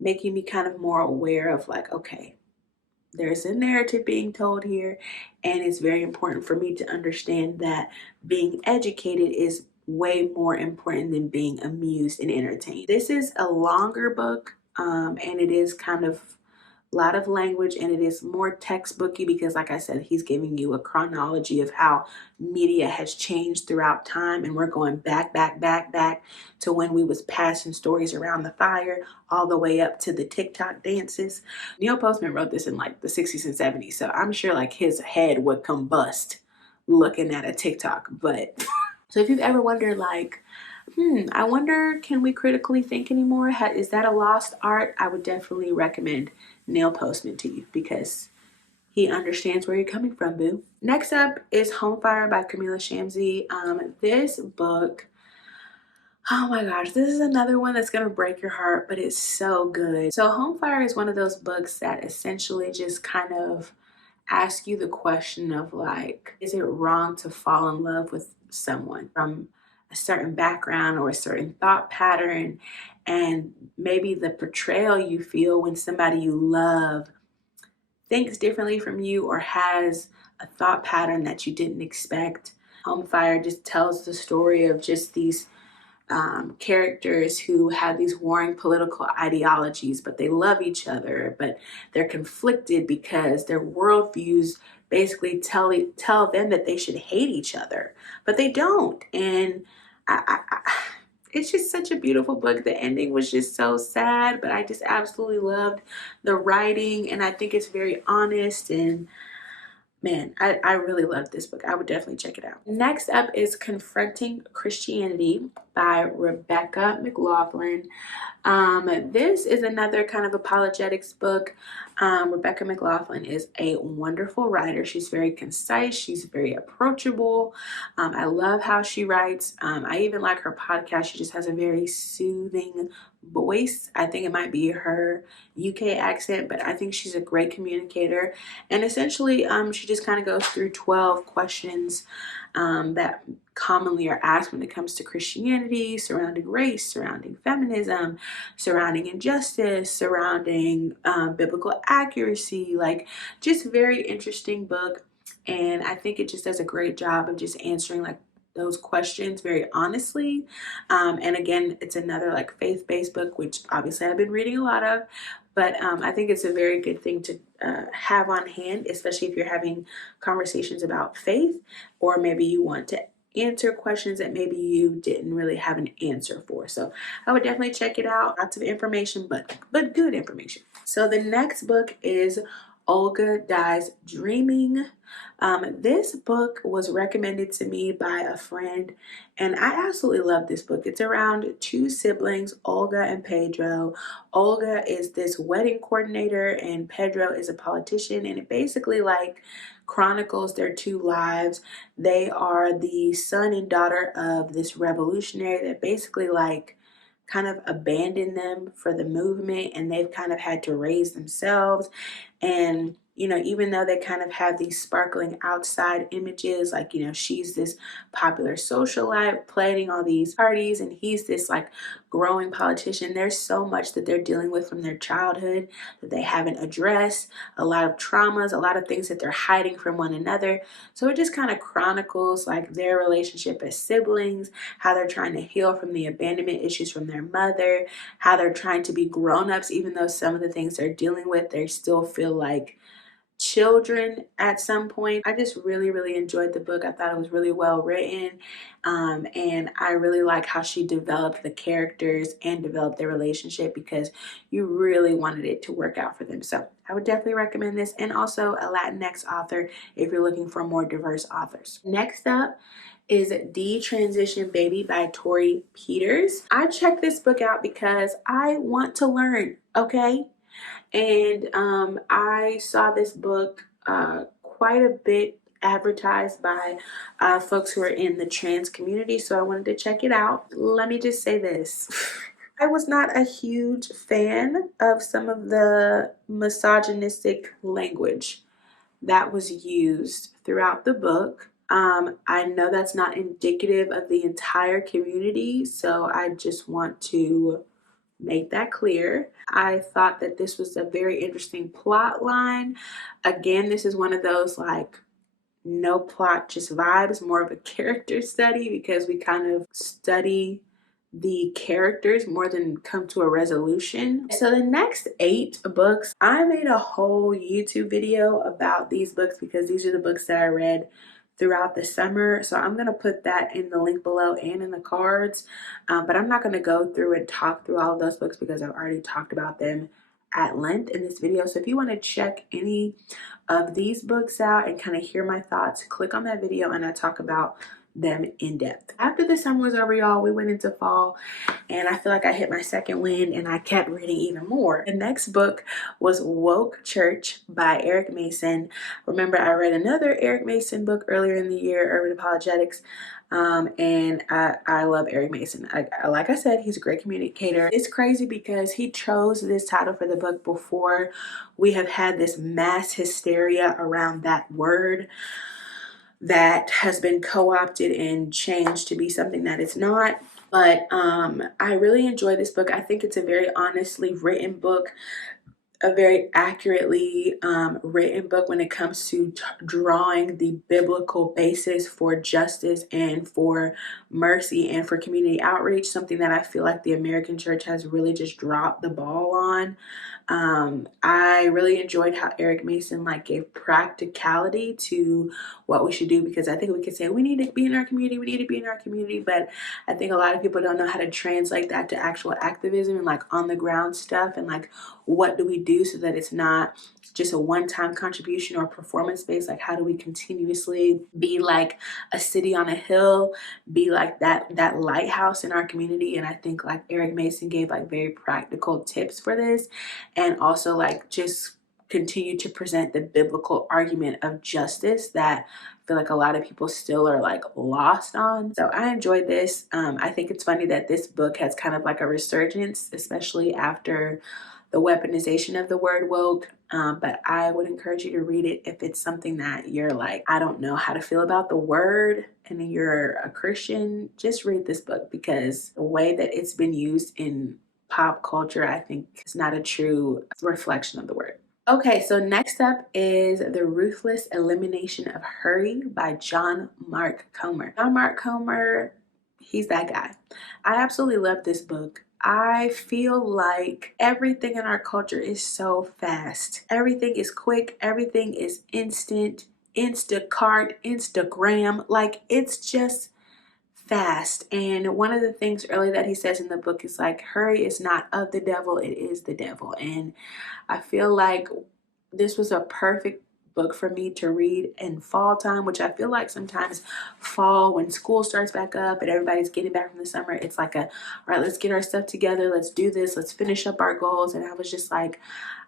making me kind of more aware of like, okay, there's a narrative being told here, and it's very important for me to understand that being educated is way more important than being amused and entertained. This is a longer book, and it is kind of a lot of language, and it is more textbooky because, like I said, he's giving you a chronology of how media has changed throughout time, and we're going back to when we was passing stories around the fire all the way up to the TikTok dances. Neil Postman wrote this in like the 60s and 70s, so I'm sure like his head would combust looking at a TikTok. But so if you've ever wondered like, I wonder, can we critically think anymore? Is that a lost art? I would definitely recommend Neil Postman to you because he understands where you're coming from, boo. Next up is Home Fire by Camila Shamsi. This book, oh my gosh, this is another one that's gonna break your heart, but it's so good. So Home Fire is one of those books that essentially just kind of ask you the question of like, is it wrong to fall in love with someone from a certain background or a certain thought pattern, and maybe the portrayal you feel when somebody you love thinks differently from you or has a thought pattern that you didn't expect. Home Fire just tells the story of just these characters who have these warring political ideologies, but they love each other, but they're conflicted because their worldviews basically tell them that they should hate each other, but they don't. And it's just such a beautiful book. The ending was just so sad, but I just absolutely loved the writing, and I think it's very honest, and man, I really love this book. I would definitely check it out. Next up is Confronting Christianity by Rebecca McLaughlin. This is another kind of apologetics book. Rebecca McLaughlin is a wonderful writer. She's very concise. She's very approachable. I love how she writes. I even like her podcast. She just has a very soothing voice. I think it might be her UK accent, but I think she's a great communicator. And essentially, she just kind of goes through 12 questions that commonly are asked when it comes to Christianity, surrounding race, surrounding feminism, surrounding injustice, surrounding biblical accuracy. Like, just very interesting book. And I think it just does a great job of just answering like those questions very honestly. And again, it's another like faith-based book, which obviously I've been reading a lot of, but I think it's a very good thing to have on hand, especially if you're having conversations about faith, or maybe you want to answer questions that maybe you didn't really have an answer for. So I would definitely check it out. Lots of information, but good information. So the next book is Olga Dies Dreaming. This book was recommended to me by a friend, and I absolutely love this book. It's around two siblings, Olga and Pedro. Olga is this wedding coordinator, and Pedro is a politician, and it basically like chronicles their two lives. They are the son and daughter of this revolutionary that basically like kind of abandoned them for the movement, and they've kind of had to raise themselves. And you know, even though they kind of have these sparkling outside images, like, you know, she's this popular socialite planning all these parties, and he's this like growing politician, there's so much that they're dealing with from their childhood that they haven't addressed, a lot of traumas, a lot of things that they're hiding from one another. So it just kind of chronicles like their relationship as siblings, how they're trying to heal from the abandonment issues from their mother, how they're trying to be grown-ups, even though some of the things they're dealing with, they still feel like children at some point. I just really enjoyed the book. I thought it was really well written, and I really like how she developed the characters and developed their relationship, because you really wanted it to work out for them. So I would definitely recommend this, and also a Latinx author if you're looking for more diverse authors. Next up is Transition Baby by Tori Peters. I checked this book out because I want to learn, okay? And I saw this book quite a bit advertised by folks who are in the trans community, so I wanted to check it out. Let me just say this. I was not a huge fan of some of the misogynistic language that was used throughout the book. I know that's not indicative of the entire community, so I just want to make that clear. I thought that this was a very interesting plot line. Again, this is one of those like no plot, just vibes, more of a character study, because we kind of study the characters more than come to a resolution. So the next 8 books, I made a whole YouTube video about these books because these are the books that I read throughout the summer. So I'm going to put that in the link below and in the cards. But I'm not going to go through and talk through all of those books because I've already talked about them at length in this video. So if you want to check any of these books out and kind of hear my thoughts, click on that video and I talk about them in depth. After the summer was over, y'all, we went into fall, and I feel like I hit my second wind and I kept reading even more. The next book was Woke Church by Eric Mason. Remember, I read another Eric Mason book earlier in the year, Urban Apologetics, and I love Eric Mason. Like I said, he's a great communicator. It's crazy because he chose this title for the book before we have had this mass hysteria around that word that has been co-opted and changed to be something that it's not. But I really enjoy this book. I think it's a very honestly written book, a very accurately written book when it comes to drawing the biblical basis for justice and for mercy and for community outreach, something that I feel like the American church has really just dropped the ball on. I really enjoyed how Eric Mason like gave practicality to what we should do, because I think we could say we need to be in our community, we need to be in our community, but I think a lot of people don't know how to translate that to actual activism and like on the ground stuff, and like what do we do so that it's not just a one-time contribution or performance based. Like, how do we continuously be like a city on a hill, be like that lighthouse in our community? And I think like Eric Mason gave like very practical tips for this, and also like just continue to present the biblical argument of justice that feel like a lot of people still are like lost on. So I enjoyed this. I think it's funny that this book has kind of like a resurgence, especially after the weaponization of the word woke. But I would encourage you to read it if it's something that you're like, I don't know how to feel about the word, and you're a Christian. Just read this book, because the way that it's been used in pop culture, I think, is not a true reflection of the word. Okay, so next up is The Ruthless Elimination of Hurry by John Mark Comer. John Mark Comer, he's that guy. I absolutely love this book. I feel like everything in our culture is so fast. Everything is quick, everything is instant, Instacart, Instagram. Like, it's just fast. And one of the things early that he says in the book is like, hurry is not of the devil, it is the devil. And I feel like this was a perfect book for me to read in fall time, which I feel like sometimes fall, when school starts back up and everybody's getting back from the summer, it's like a, all right, let's get our stuff together, let's do this, let's finish up our goals. And I was just like,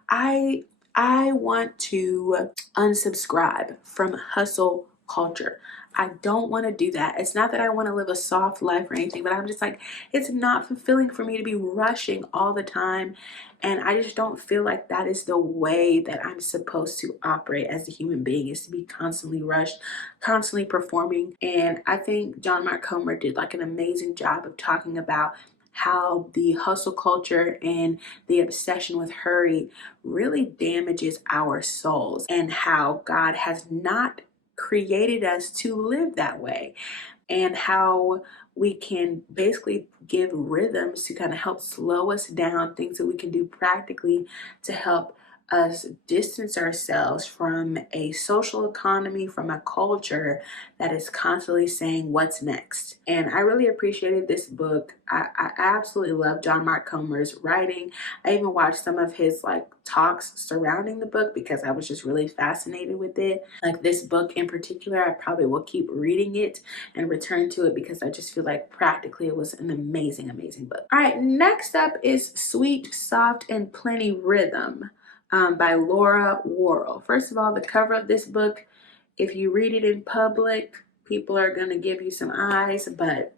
I want to unsubscribe from hustle culture. I don't want to do that. It's not that I want to live a soft life or anything, but I'm just like, it's not fulfilling for me to be rushing all the time. And I just don't feel like that is the way that I'm supposed to operate as a human being, is to be constantly rushed, constantly performing. And I think John Mark Comer did like an amazing job of talking about how the hustle culture and the obsession with hurry really damages our souls, and how God has not created us to live that way, and how we can basically give rhythms to kind of help slow us down, things that we can do practically to help us distance ourselves from a social economy, from a culture that is constantly saying what's next. And I really appreciated this book. I absolutely love John Mark Comer's writing. I even watched some of his like talks surrounding the book because I was just really fascinated with it. Like this book in particular, I probably will keep reading it and return to it because I just feel like practically it was an amazing, amazing book. All right, next up is Sweet, Soft, and Plenty Rhythm by Laura Worrell. First of all, the cover of this book, if you read it in public, people are going to give you some eyes, but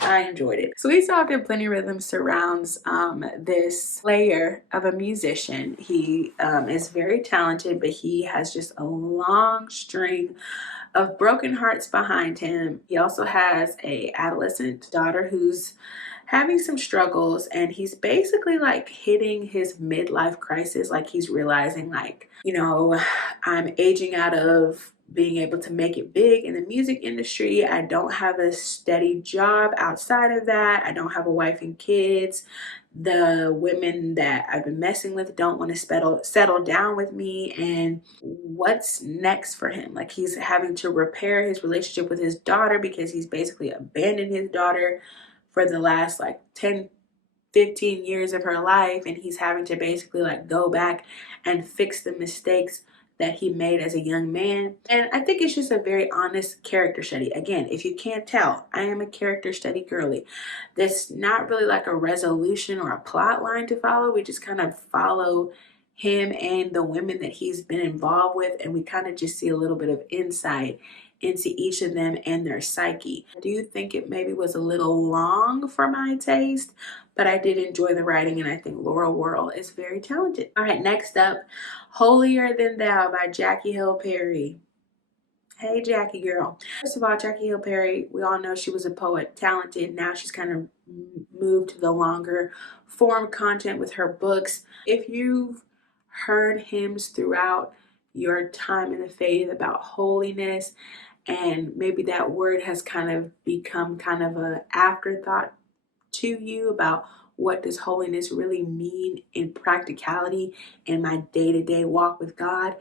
I enjoyed it. Sweet, Soft, and Plenty Rhythm surrounds this player of a musician. He is very talented, but he has just a long string of broken hearts behind him. He also has a adolescent daughter who's having some struggles, and he's basically like hitting his midlife crisis. Like, he's realizing like, you know, I'm aging out of being able to make it big in the music industry. I don't have a steady job outside of that. I don't have a wife and kids. The women that I've been messing with don't want to settle down with me. And what's next for him? Like, he's having to repair his relationship with his daughter because he's basically abandoned his daughter for the last like 10, 15 years of her life, and he's having to basically like go back and fix the mistakes that he made as a young man. And I think it's just a very honest character study. Again, if you can't tell, I am a character study girly. There's not really like a resolution or a plot line to follow. We just kind of follow him and the women that he's been involved with, and we kind of just see a little bit of insight into each of them and their psyche. I do think it maybe was a little long for my taste, but I did enjoy the writing, and I think Laura Worrell is very talented. All right, next up, Holier Than Thou by Jackie Hill Perry. Hey, Jackie girl. First of all, Jackie Hill Perry, we all know she was a poet, talented. Now she's kind of moved to the longer form content with her books. If you've heard hymns throughout your time in the faith about holiness, and maybe that word has kind of become kind of an afterthought to you about what does holiness really mean in practicality in my day-to-day walk with God,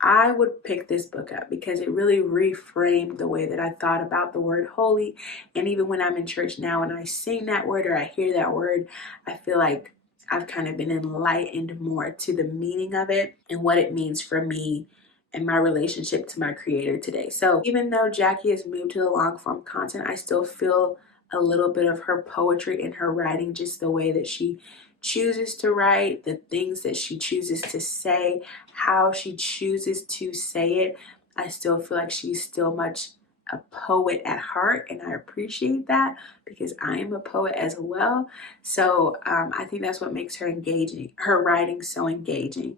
I would pick this book up because it really reframed the way that I thought about the word holy. And even when I'm in church now and I sing that word or I hear that word, I feel like I've kind of been enlightened more to the meaning of it and what it means for me and my relationship to my creator today. So even though Jackie has moved to the long form content, I still feel a little bit of her poetry in her writing, just the way that she chooses to write, the things that she chooses to say, how she chooses to say it. I still feel like she's still much a poet at heart, and I appreciate that because I am a poet as well. So I think that's what makes her engaging, her writing so engaging,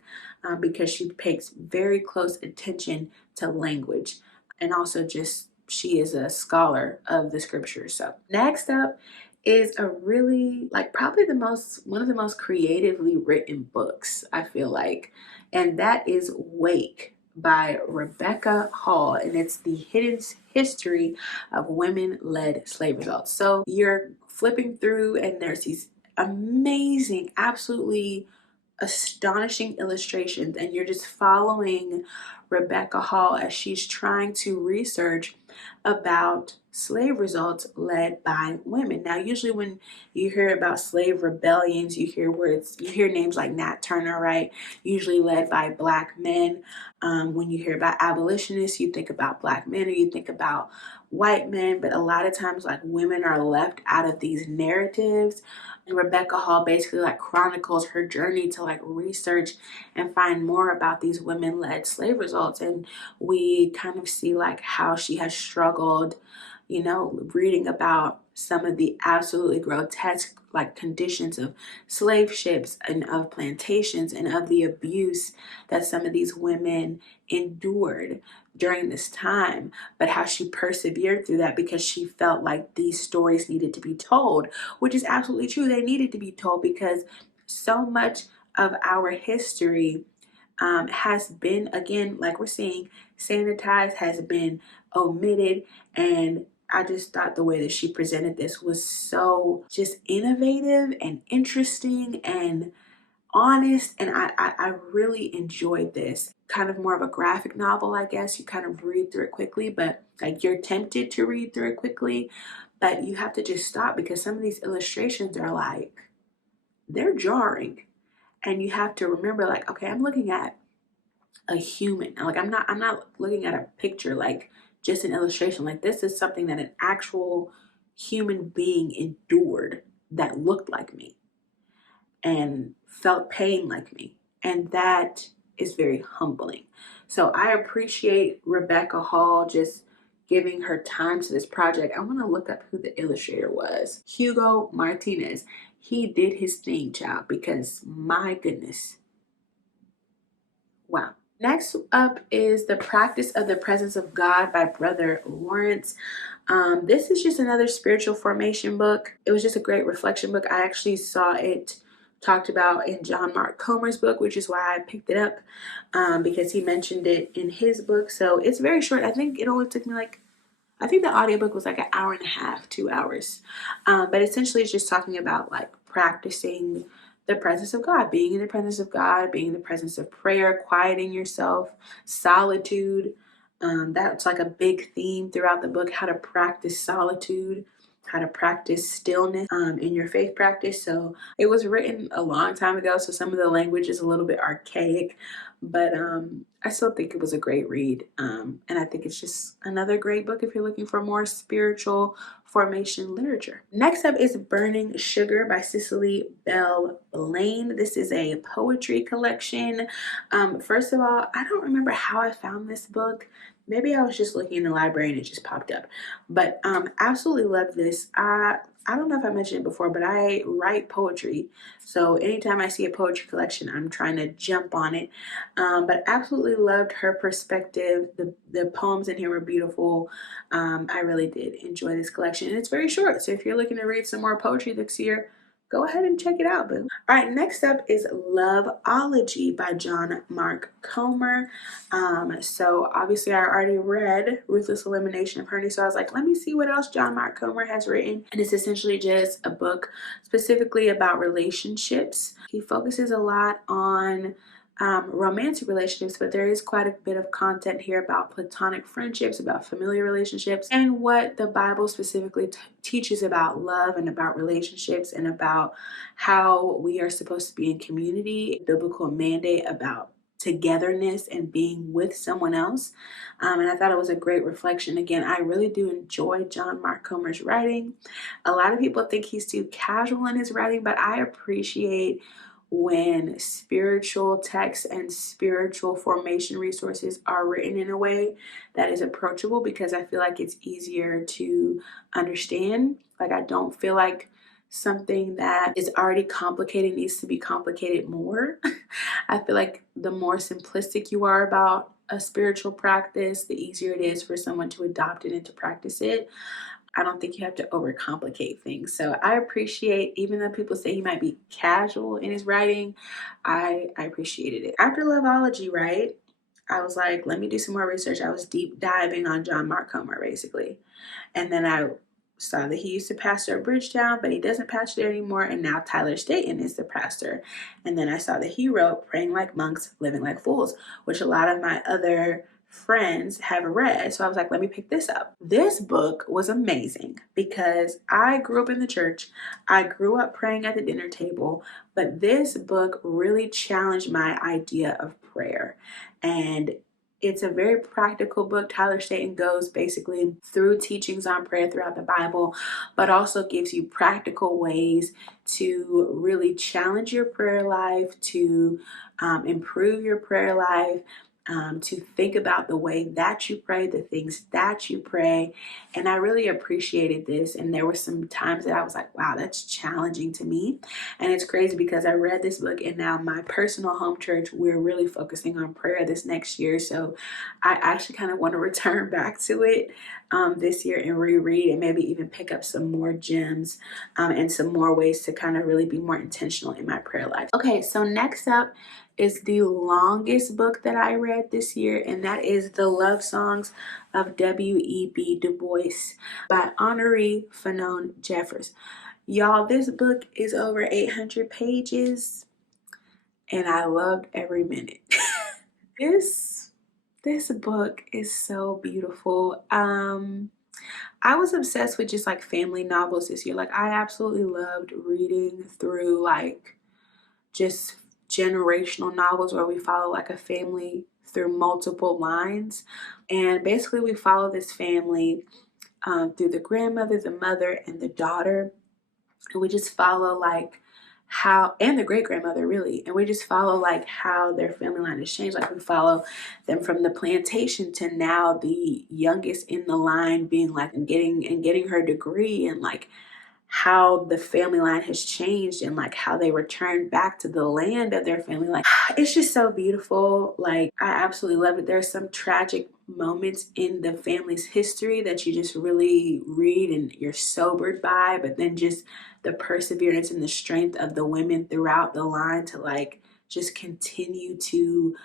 because she pays very close attention to language, and also just she is a scholar of the scriptures. So next up is a really, like, probably the most, one of the most creatively written books, I feel like, and that is Wake by Rebecca Hall, and it's the hidden history of women-led slave results. So you're flipping through and there's these amazing, absolutely astonishing illustrations, and you're just following Rebecca Hall as she's trying to research about slave results led by women. Now, usually when you hear about slave rebellions, you hear words, you hear names like Nat Turner, right? Usually led by Black men. When you hear about abolitionists, you think about Black men or you think about white men, but a lot of times, like, women are left out of these narratives. And Rebecca Hall basically, like, chronicles her journey to, like, research and find more about these women-led slave results. And we kind of see, like, how she has struggled, you know, reading about some of the absolutely grotesque, like, conditions of slave ships and of plantations and of the abuse that some of these women endured during this time, but how she persevered through that because she felt like these stories needed to be told, which is absolutely true. They needed to be told because so much of our history has been, again, like we're seeing, sanitized, has been omitted. And I just thought the way that she presented this was so just innovative and interesting and honest, and I really enjoyed this. Kind of more of a graphic novel, I guess. You kind of read through it quickly, but like you're tempted to read through it quickly, but you have to just stop because some of these illustrations are like, they're jarring. And you have to remember, like, okay, I'm looking at a human. Like, I'm not looking at a picture, like just an illustration. Like, this is something that an actual human being endured that looked like me and felt pain like me. And that is very humbling. So I appreciate Rebecca Hall just giving her time to this project. I want to look up who the illustrator was. Hugo Martinez. He did his thing, child, because my goodness. Wow. Next up is The Practice of the Presence of God by Brother Lawrence. This is just another spiritual formation book. It was just a great reflection book. I actually saw it talked about in John Mark Comer's book, which is why I picked it up, because he mentioned it in his book. So it's very short. I think it only took me like, I think the audiobook was like an hour and a half, 2 hours. But essentially it's just talking about like practicing the presence of God, being in the presence of God, being in the presence of prayer, quieting yourself, solitude. That's like a big theme throughout the book, how to practice solitude, how to practice stillness in your faith practice. So it was written a long time ago, so some of the language is a little bit archaic, but I still think it was a great read. And I think it's just another great book if you're looking for more spiritual formation literature. Next up is Burning Sugar by Cicely Bell Lane. This is a poetry collection. First of all, I don't remember how I found this book. Maybe I was just looking in the library and it just popped up. But absolutely love this. I don't know if I mentioned it before, but I write poetry. So anytime I see a poetry collection, I'm trying to jump on it. But absolutely loved her perspective. The poems in here were beautiful. I really did enjoy this collection. And it's very short. So if you're looking to read some more poetry this year, go ahead and check it out, boo. All right, next up is Loveology by John Mark Comer. So obviously I already read Ruthless Elimination of Hernia, so I was like, let me see what else John Mark Comer has written. And it's essentially just a book specifically about relationships. He focuses a lot on romantic relationships, but there is quite a bit of content here about platonic friendships, about familiar relationships, and what the Bible specifically teaches about love and about relationships and about how we are supposed to be in community, biblical mandate about togetherness and being with someone else. And I thought it was a great reflection. Again, I really do enjoy John Mark Comer's writing. A lot of people think he's too casual in his writing, but I appreciate when spiritual texts and spiritual formation resources are written in a way that is approachable, because I feel like it's easier to understand. Like, I don't feel like something that is already complicated needs to be complicated more. I feel like the more simplistic you are about a spiritual practice, the easier it is for someone to adopt it and to practice it. I don't think you have to overcomplicate things. So I appreciate, even though people say he might be casual in his writing, I appreciated it. After Loveology, right, I was like, let me do some more research. I was deep diving on John Mark Comer, basically. And then I saw that he used to pastor at Bridgetown, but he doesn't pastor there anymore. And now Tyler Staton is the pastor. And then I saw that he wrote Praying Like Monks, Living Like Fools, which a lot of my other friends have read. So I was like, let me pick this up. This book was amazing because I grew up in the church. I grew up praying at the dinner table, but this book really challenged my idea of prayer. And it's a very practical book. Tyler Staton goes basically through teachings on prayer throughout the Bible, but also gives you practical ways to really challenge your prayer life, to improve your prayer life, to think about the way that you pray, the things that you pray. And I really appreciated this. And there were some times that I was like, wow, that's challenging to me. And it's crazy because I read this book, and now my personal home church, we're really focusing on prayer this next year. So I actually kind of want to return back to it this year and reread, and maybe even pick up some more gems and some more ways to kind of really be more intentional in my prayer life. Okay, so next up is the longest book that I read this year, and that is The Love Songs of W.E.B. Du Bois by Honorée Fanonne Jeffers. Y'all, this book is over 800 pages, and I loved every minute. This book is so beautiful. I was obsessed with just like family novels this year. Like, I absolutely loved reading through like just generational novels where we follow like a family through multiple lines. And basically we follow this family through the grandmother, the mother, and the daughter. And we just follow like how, and the great grandmother really, and we just follow like how their family line has changed. Like, we follow them from the plantation to now the youngest in the line being like getting her degree, and like how the family line has changed, and like how they returned back to the land of their family line. It's just so beautiful. Like, I absolutely love it. There's some tragic moments in the family's history that you just really read and you're sobered by, but then just the perseverance and the strength of the women throughout the line to like just continue to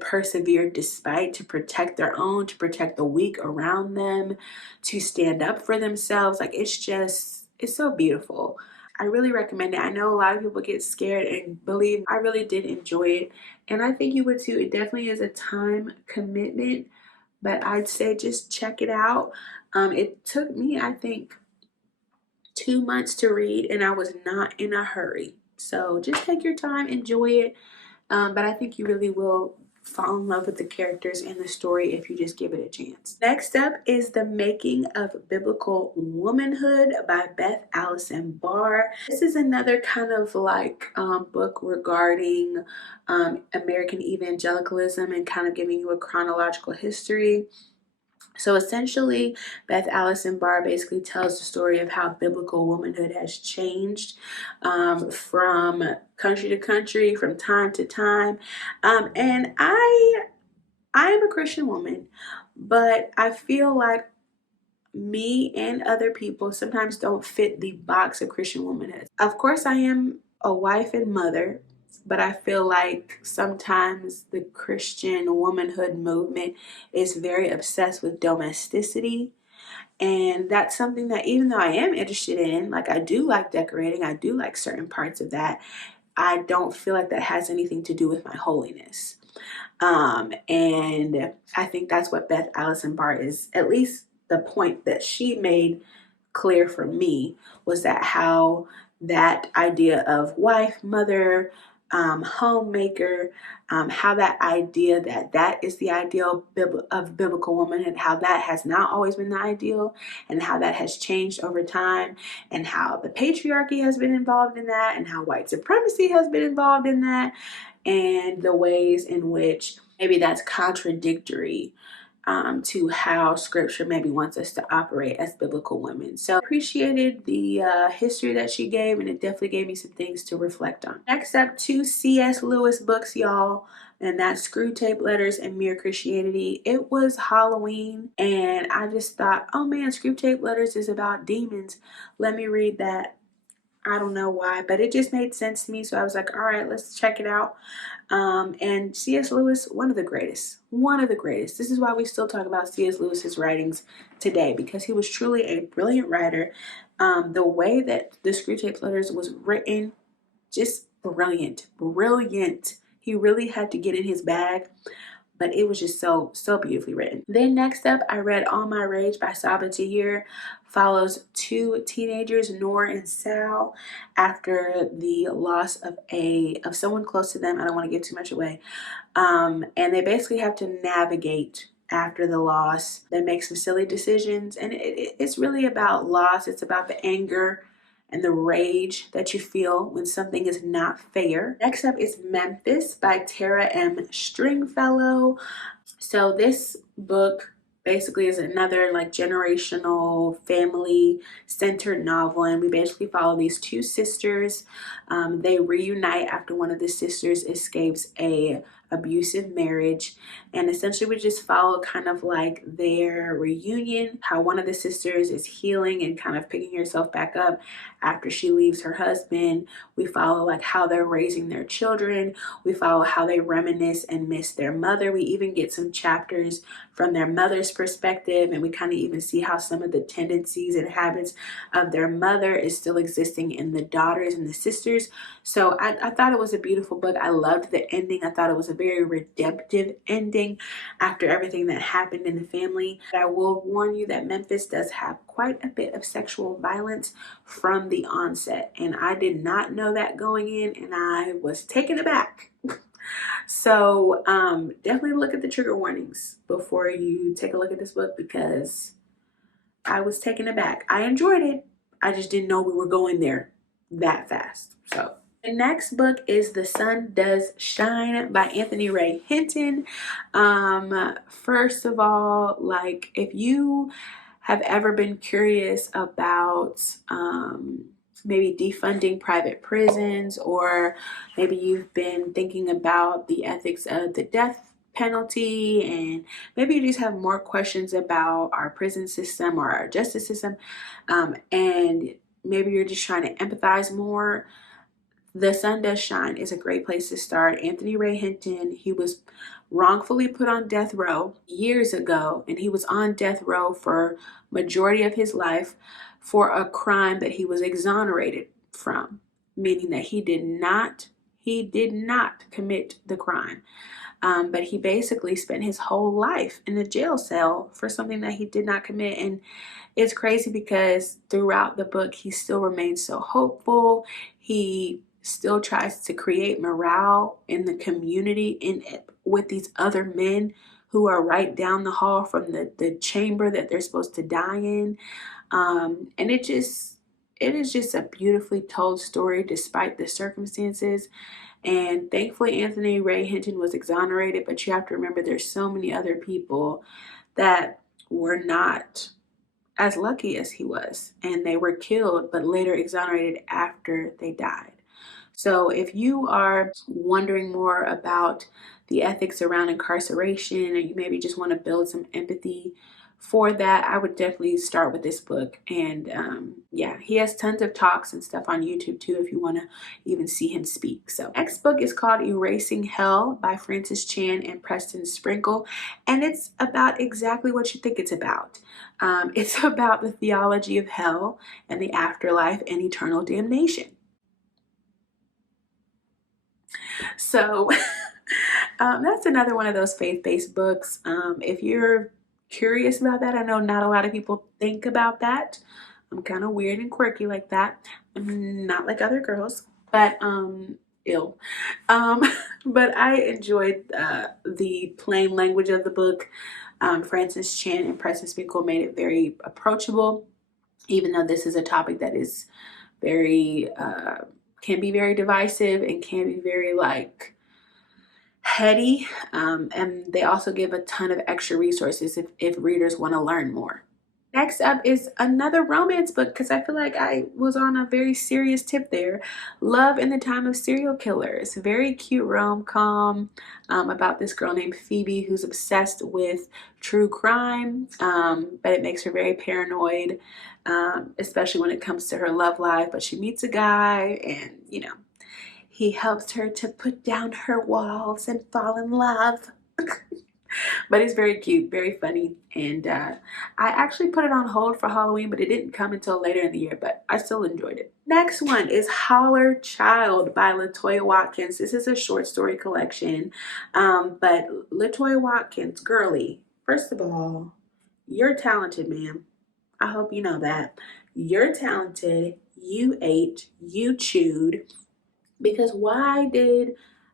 persevere despite, to protect their own, to protect the weak around them, to stand up for themselves. Like, it's so beautiful. I really recommend it. I know a lot of people get scared, and believe me, I really did enjoy it. And I think you would too. It definitely is a time commitment, but I'd say just check it out. It took me, I think, 2 months to read, and I was not in a hurry. So just take your time, enjoy it. But I think you really will fall in love with the characters and the story if you just give it a chance. Next up is The Making of Biblical Womanhood by Beth Allison Barr. This is another kind of like book regarding American evangelicalism and kind of giving you a chronological history. So essentially, Beth Allison Barr basically tells the story of how biblical womanhood has changed from country to country, from time to time. And I am a Christian woman, but I feel like me and other people sometimes don't fit the box of Christian womanhood. Of course, I am a wife and mother, but I feel like sometimes the Christian womanhood movement is very obsessed with domesticity. And that's something that, even though I am interested in, like, I do like decorating, I do like certain parts of that, I don't feel like that has anything to do with my holiness. And I think that's what Beth Allison Barr is, at least the point that she made clear for me, was that how that idea of wife, mother, homemaker, how that idea that is the ideal of biblical woman, and how that has not always been the ideal, and how that has changed over time, and how the patriarchy has been involved in that, and how white supremacy has been involved in that, and the ways in which maybe that's contradictory to how scripture maybe wants us to operate as biblical women. So I appreciated the history that she gave, and it definitely gave me some things to reflect on. Next up, 2 C.S. Lewis books, y'all, and that's Screw Tape Letters and Mere Christianity. It was Halloween, and I just thought, oh man, Screw Tape Letters is about demons. Let me read that. I don't know why, but it just made sense to me. So I was like, all right, let's check it out. And C.S. Lewis, one of the greatest, one of the greatest. This is why we still talk about C.S. Lewis's writings today, because he was truly a brilliant writer. The way that the Screwtape Letters was written, just brilliant, brilliant. He really had to get in his bag, but it was just so beautifully written. Then next up, I read All My Rage by Saba Tahir. Follows 2 teenagers, Noor and Sal, after the loss of someone close to them. I don't want to give too much away. And they basically have to navigate after the loss. They make some silly decisions, and it's really about loss. It's about the anger and the rage that you feel when something is not fair. Next up is Memphis by Tara M. Stringfellow. So this book basically is another like generational family centered novel, and we basically follow these 2 sisters. They reunite after one of the sisters escapes a abusive marriage, and essentially we just follow kind of like their reunion, how one of the sisters is healing and kind of picking herself back up after she leaves her husband. We follow like how they're raising their children. We follow how they reminisce and miss their mother. We even get some chapters from their mother's perspective, and we kind of even see how some of the tendencies and habits of their mother is still existing in the daughters and the sisters. So I thought it was a beautiful book. I loved the ending. I thought it was a very redemptive ending after everything that happened in the family. But I will warn you that Memphis does have quite a bit of sexual violence from the onset, and I did not know that going in, and I was taken aback. So definitely look at the trigger warnings before you take a look at this book, because I was taken aback. I enjoyed it. I just didn't know we were going there that fast. So the next book is The Sun Does Shine by Anthony Ray Hinton. First of all, like, if you have ever been curious about maybe defunding private prisons, or maybe you've been thinking about the ethics of the death penalty, and maybe you just have more questions about our prison system or our justice system, and maybe you're just trying to empathize more, The Sun Does Shine is a great place to start. Anthony Ray Hinton, he was wrongfully put on death row years ago, and he was on death row for majority of his life for a crime that he was exonerated from, meaning that he did not commit the crime. But he basically spent his whole life in a jail cell for something that he did not commit. And it's crazy because throughout the book, he still remains so hopeful. He still tries to create morale in the community with these other men who are right down the hall from the chamber that they're supposed to die in. And it is just a beautifully told story despite the circumstances. And thankfully, Anthony Ray Hinton was exonerated, but you have to remember there's so many other people that were not as lucky as he was, and they were killed but later exonerated after they died. So if you are wondering more about the ethics around incarceration, or you maybe just want to build some empathy for that, I would definitely start with this book. And yeah, he has tons of talks and stuff on YouTube too if you want to even see him speak. So next book is called Erasing Hell by Francis Chan and Preston Sprinkle, and it's about exactly what you think it's about. It's about the theology of hell and the afterlife and eternal damnation. So that's another one of those faith-based books. If you're curious about that, I know not a lot of people think about that. I'm kind of weird and quirky like that. I'm not like other girls, but ill. Um, but I enjoyed the plain language of the book. Francis Chan and Preston Spinkle made it very approachable, even though this is a topic that is very can be very divisive and can be very like heady. And they also give a ton of extra resources if readers want to learn more. Next up is another romance book because I feel like I was on a very serious tip there. Love in the Time of Serial Killers. Very cute rom-com about this girl named Phoebe who's obsessed with true crime, but it makes her very paranoid, especially when it comes to her love life. But she meets a guy and, you know, he helps her to put down her walls and fall in love. But it's very cute, very funny, and I actually put it on hold for Halloween, but it didn't come until later in the year, but I still enjoyed it. Next one is Holler Child by LaToya Watkins. This is a short story collection, but LaToya Watkins, girly, first of all, you're talented, ma'am. I hope you know that. You're talented, you ate, you chewed, because why did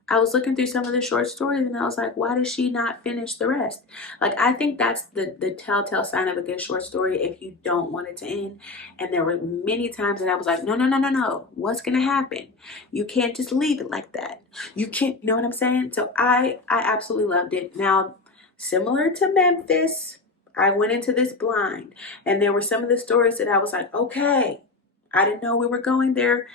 I was looking through some of the short stories and I was like, why does she not finish the rest? Like, I think that's the telltale sign of a good short story if you don't want it to end. And there were many times that I was like, no, no, no, no, no. What's gonna happen? You can't just leave it like that. You can't, you know what I'm saying? So I absolutely loved it. Now, similar to Memphis, I went into this blind and there were some of the stories that I was like, okay, I didn't know we were going there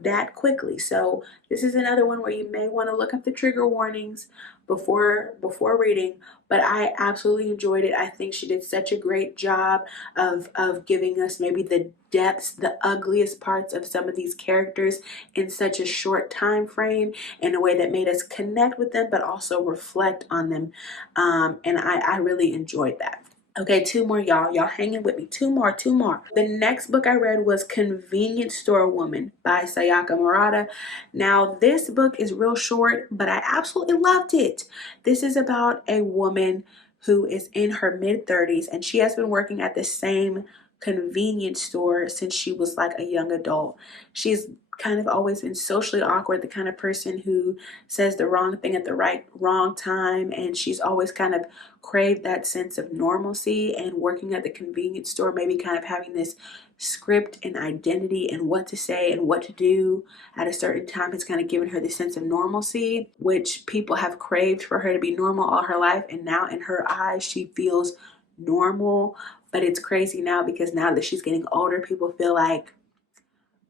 that quickly. So this is another one where you may want to look up the trigger warnings before reading, but I absolutely enjoyed it. I think she did such a great job of giving us maybe the depths, the ugliest parts of some of these characters in such a short time frame in a way that made us connect with them but also reflect on them. And I really enjoyed that. Okay, two more, y'all. Y'all hanging with me. Two more, two more. The next book I read was Convenience Store Woman by Sayaka Murata. Now, this book is real short, but I absolutely loved it. This is about a woman who is in her mid-30s, and she has been working at the same convenience store since she was like a young adult. She's kind of always been socially awkward, the kind of person who says the wrong thing at the wrong time, and she's always kind of craved that sense of normalcy, and working at the convenience store, maybe kind of having this script and identity and what to say and what to do at a certain time has kind of given her this sense of normalcy, which people have craved for her to be normal all her life, and now in her eyes she feels normal. But it's crazy now because now that she's getting older, people feel like,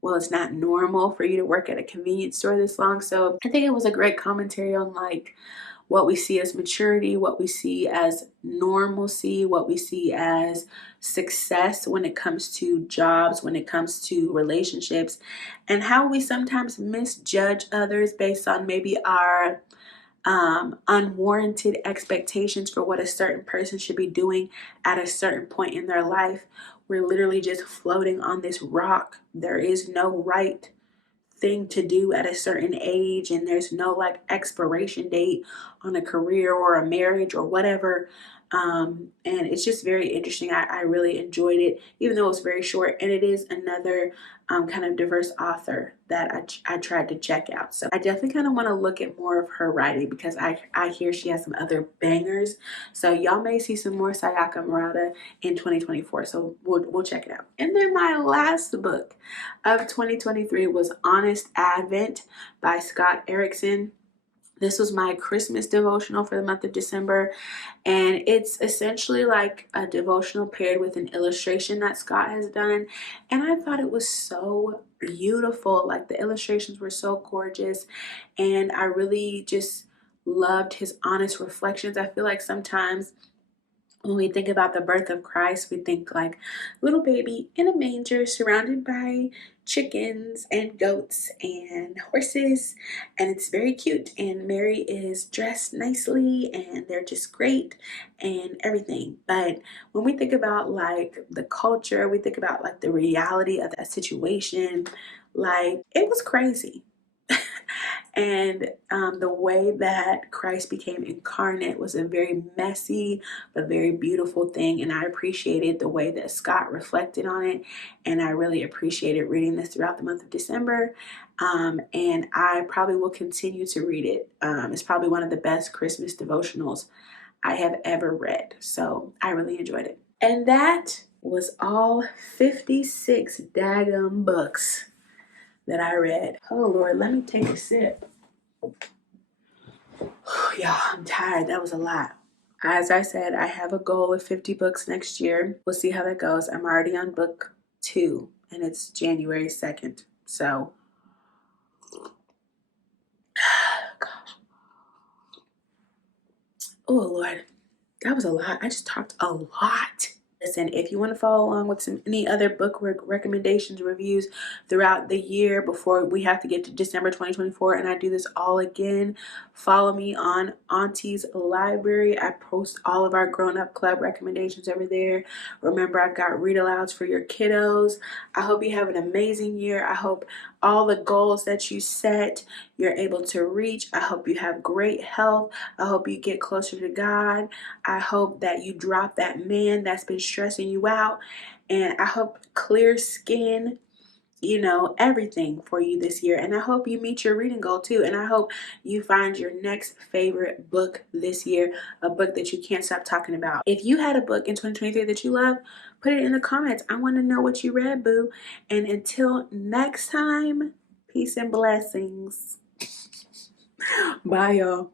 well, it's not normal for you to work at a convenience store this long. So I think it was a great commentary on like what we see as maturity, what we see as normalcy, what we see as success when it comes to jobs, when it comes to relationships, and how we sometimes misjudge others based on maybe our unwarranted expectations for what a certain person should be doing at a certain point in their life. We're literally just floating on this rock. There is no right thing to do at a certain age, and there's no like expiration date on a career or a marriage or whatever. And it's just very interesting. I really enjoyed it, even though it was very short, and it is another kind of diverse author that I tried to check out. So I definitely kind of want to look at more of her writing because I hear she has some other bangers. So y'all may see some more Sayaka Murata in 2024. So we'll check it out. And then my last book of 2023 was Honest Advent by Scott Erickson. This was my Christmas devotional for the month of December, and it's essentially like a devotional paired with an illustration that Scott has done, and I thought it was so beautiful. Like, the illustrations were so gorgeous, and I really just loved his honest reflections. I feel like sometimes when we think about the birth of Christ, we think like little baby in a manger surrounded by chickens and goats and horses, and it's very cute. And Mary is dressed nicely, and they're just great and everything. But when we think about like the culture, we think about like the reality of that situation, like it was crazy. And the way that Christ became incarnate was a very messy but very beautiful thing, and I appreciated the way that Scott reflected on it, and I really appreciated reading this throughout the month of December. And I probably will continue to read it. It's probably one of the best Christmas devotionals I have ever read, so I really enjoyed it. And that was all 56 daggum books that I read. Oh Lord, let me take a sip. Y'all, I'm tired. That was a lot. As I said, I have a goal of 50 books next year. We'll see how that goes. I'm already on book 2 and it's January 2nd. So, gosh. Oh Lord, that was a lot. I just talked a lot. Listen, if you want to follow along with any other book recommendations, reviews throughout the year before we have to get to December 2024 and I do this all again, follow me on Auntie's Library. I post all of our grown-up club recommendations over there. Remember, I've got read alouds for your kiddos. I hope you have an amazing year. I hope all the goals that you set, you're able to reach. I hope you have great health. I hope you get closer to God. I hope that you drop that man that's been stressing you out. And I hope clear skin, everything for you this year. And I hope you meet your reading goal too. And I hope you find your next favorite book this year, a book that you can't stop talking about. If you had a book in 2023 that you love, put it in the comments. I want to know what you read, boo. And until next time, peace and blessings. Bye, y'all.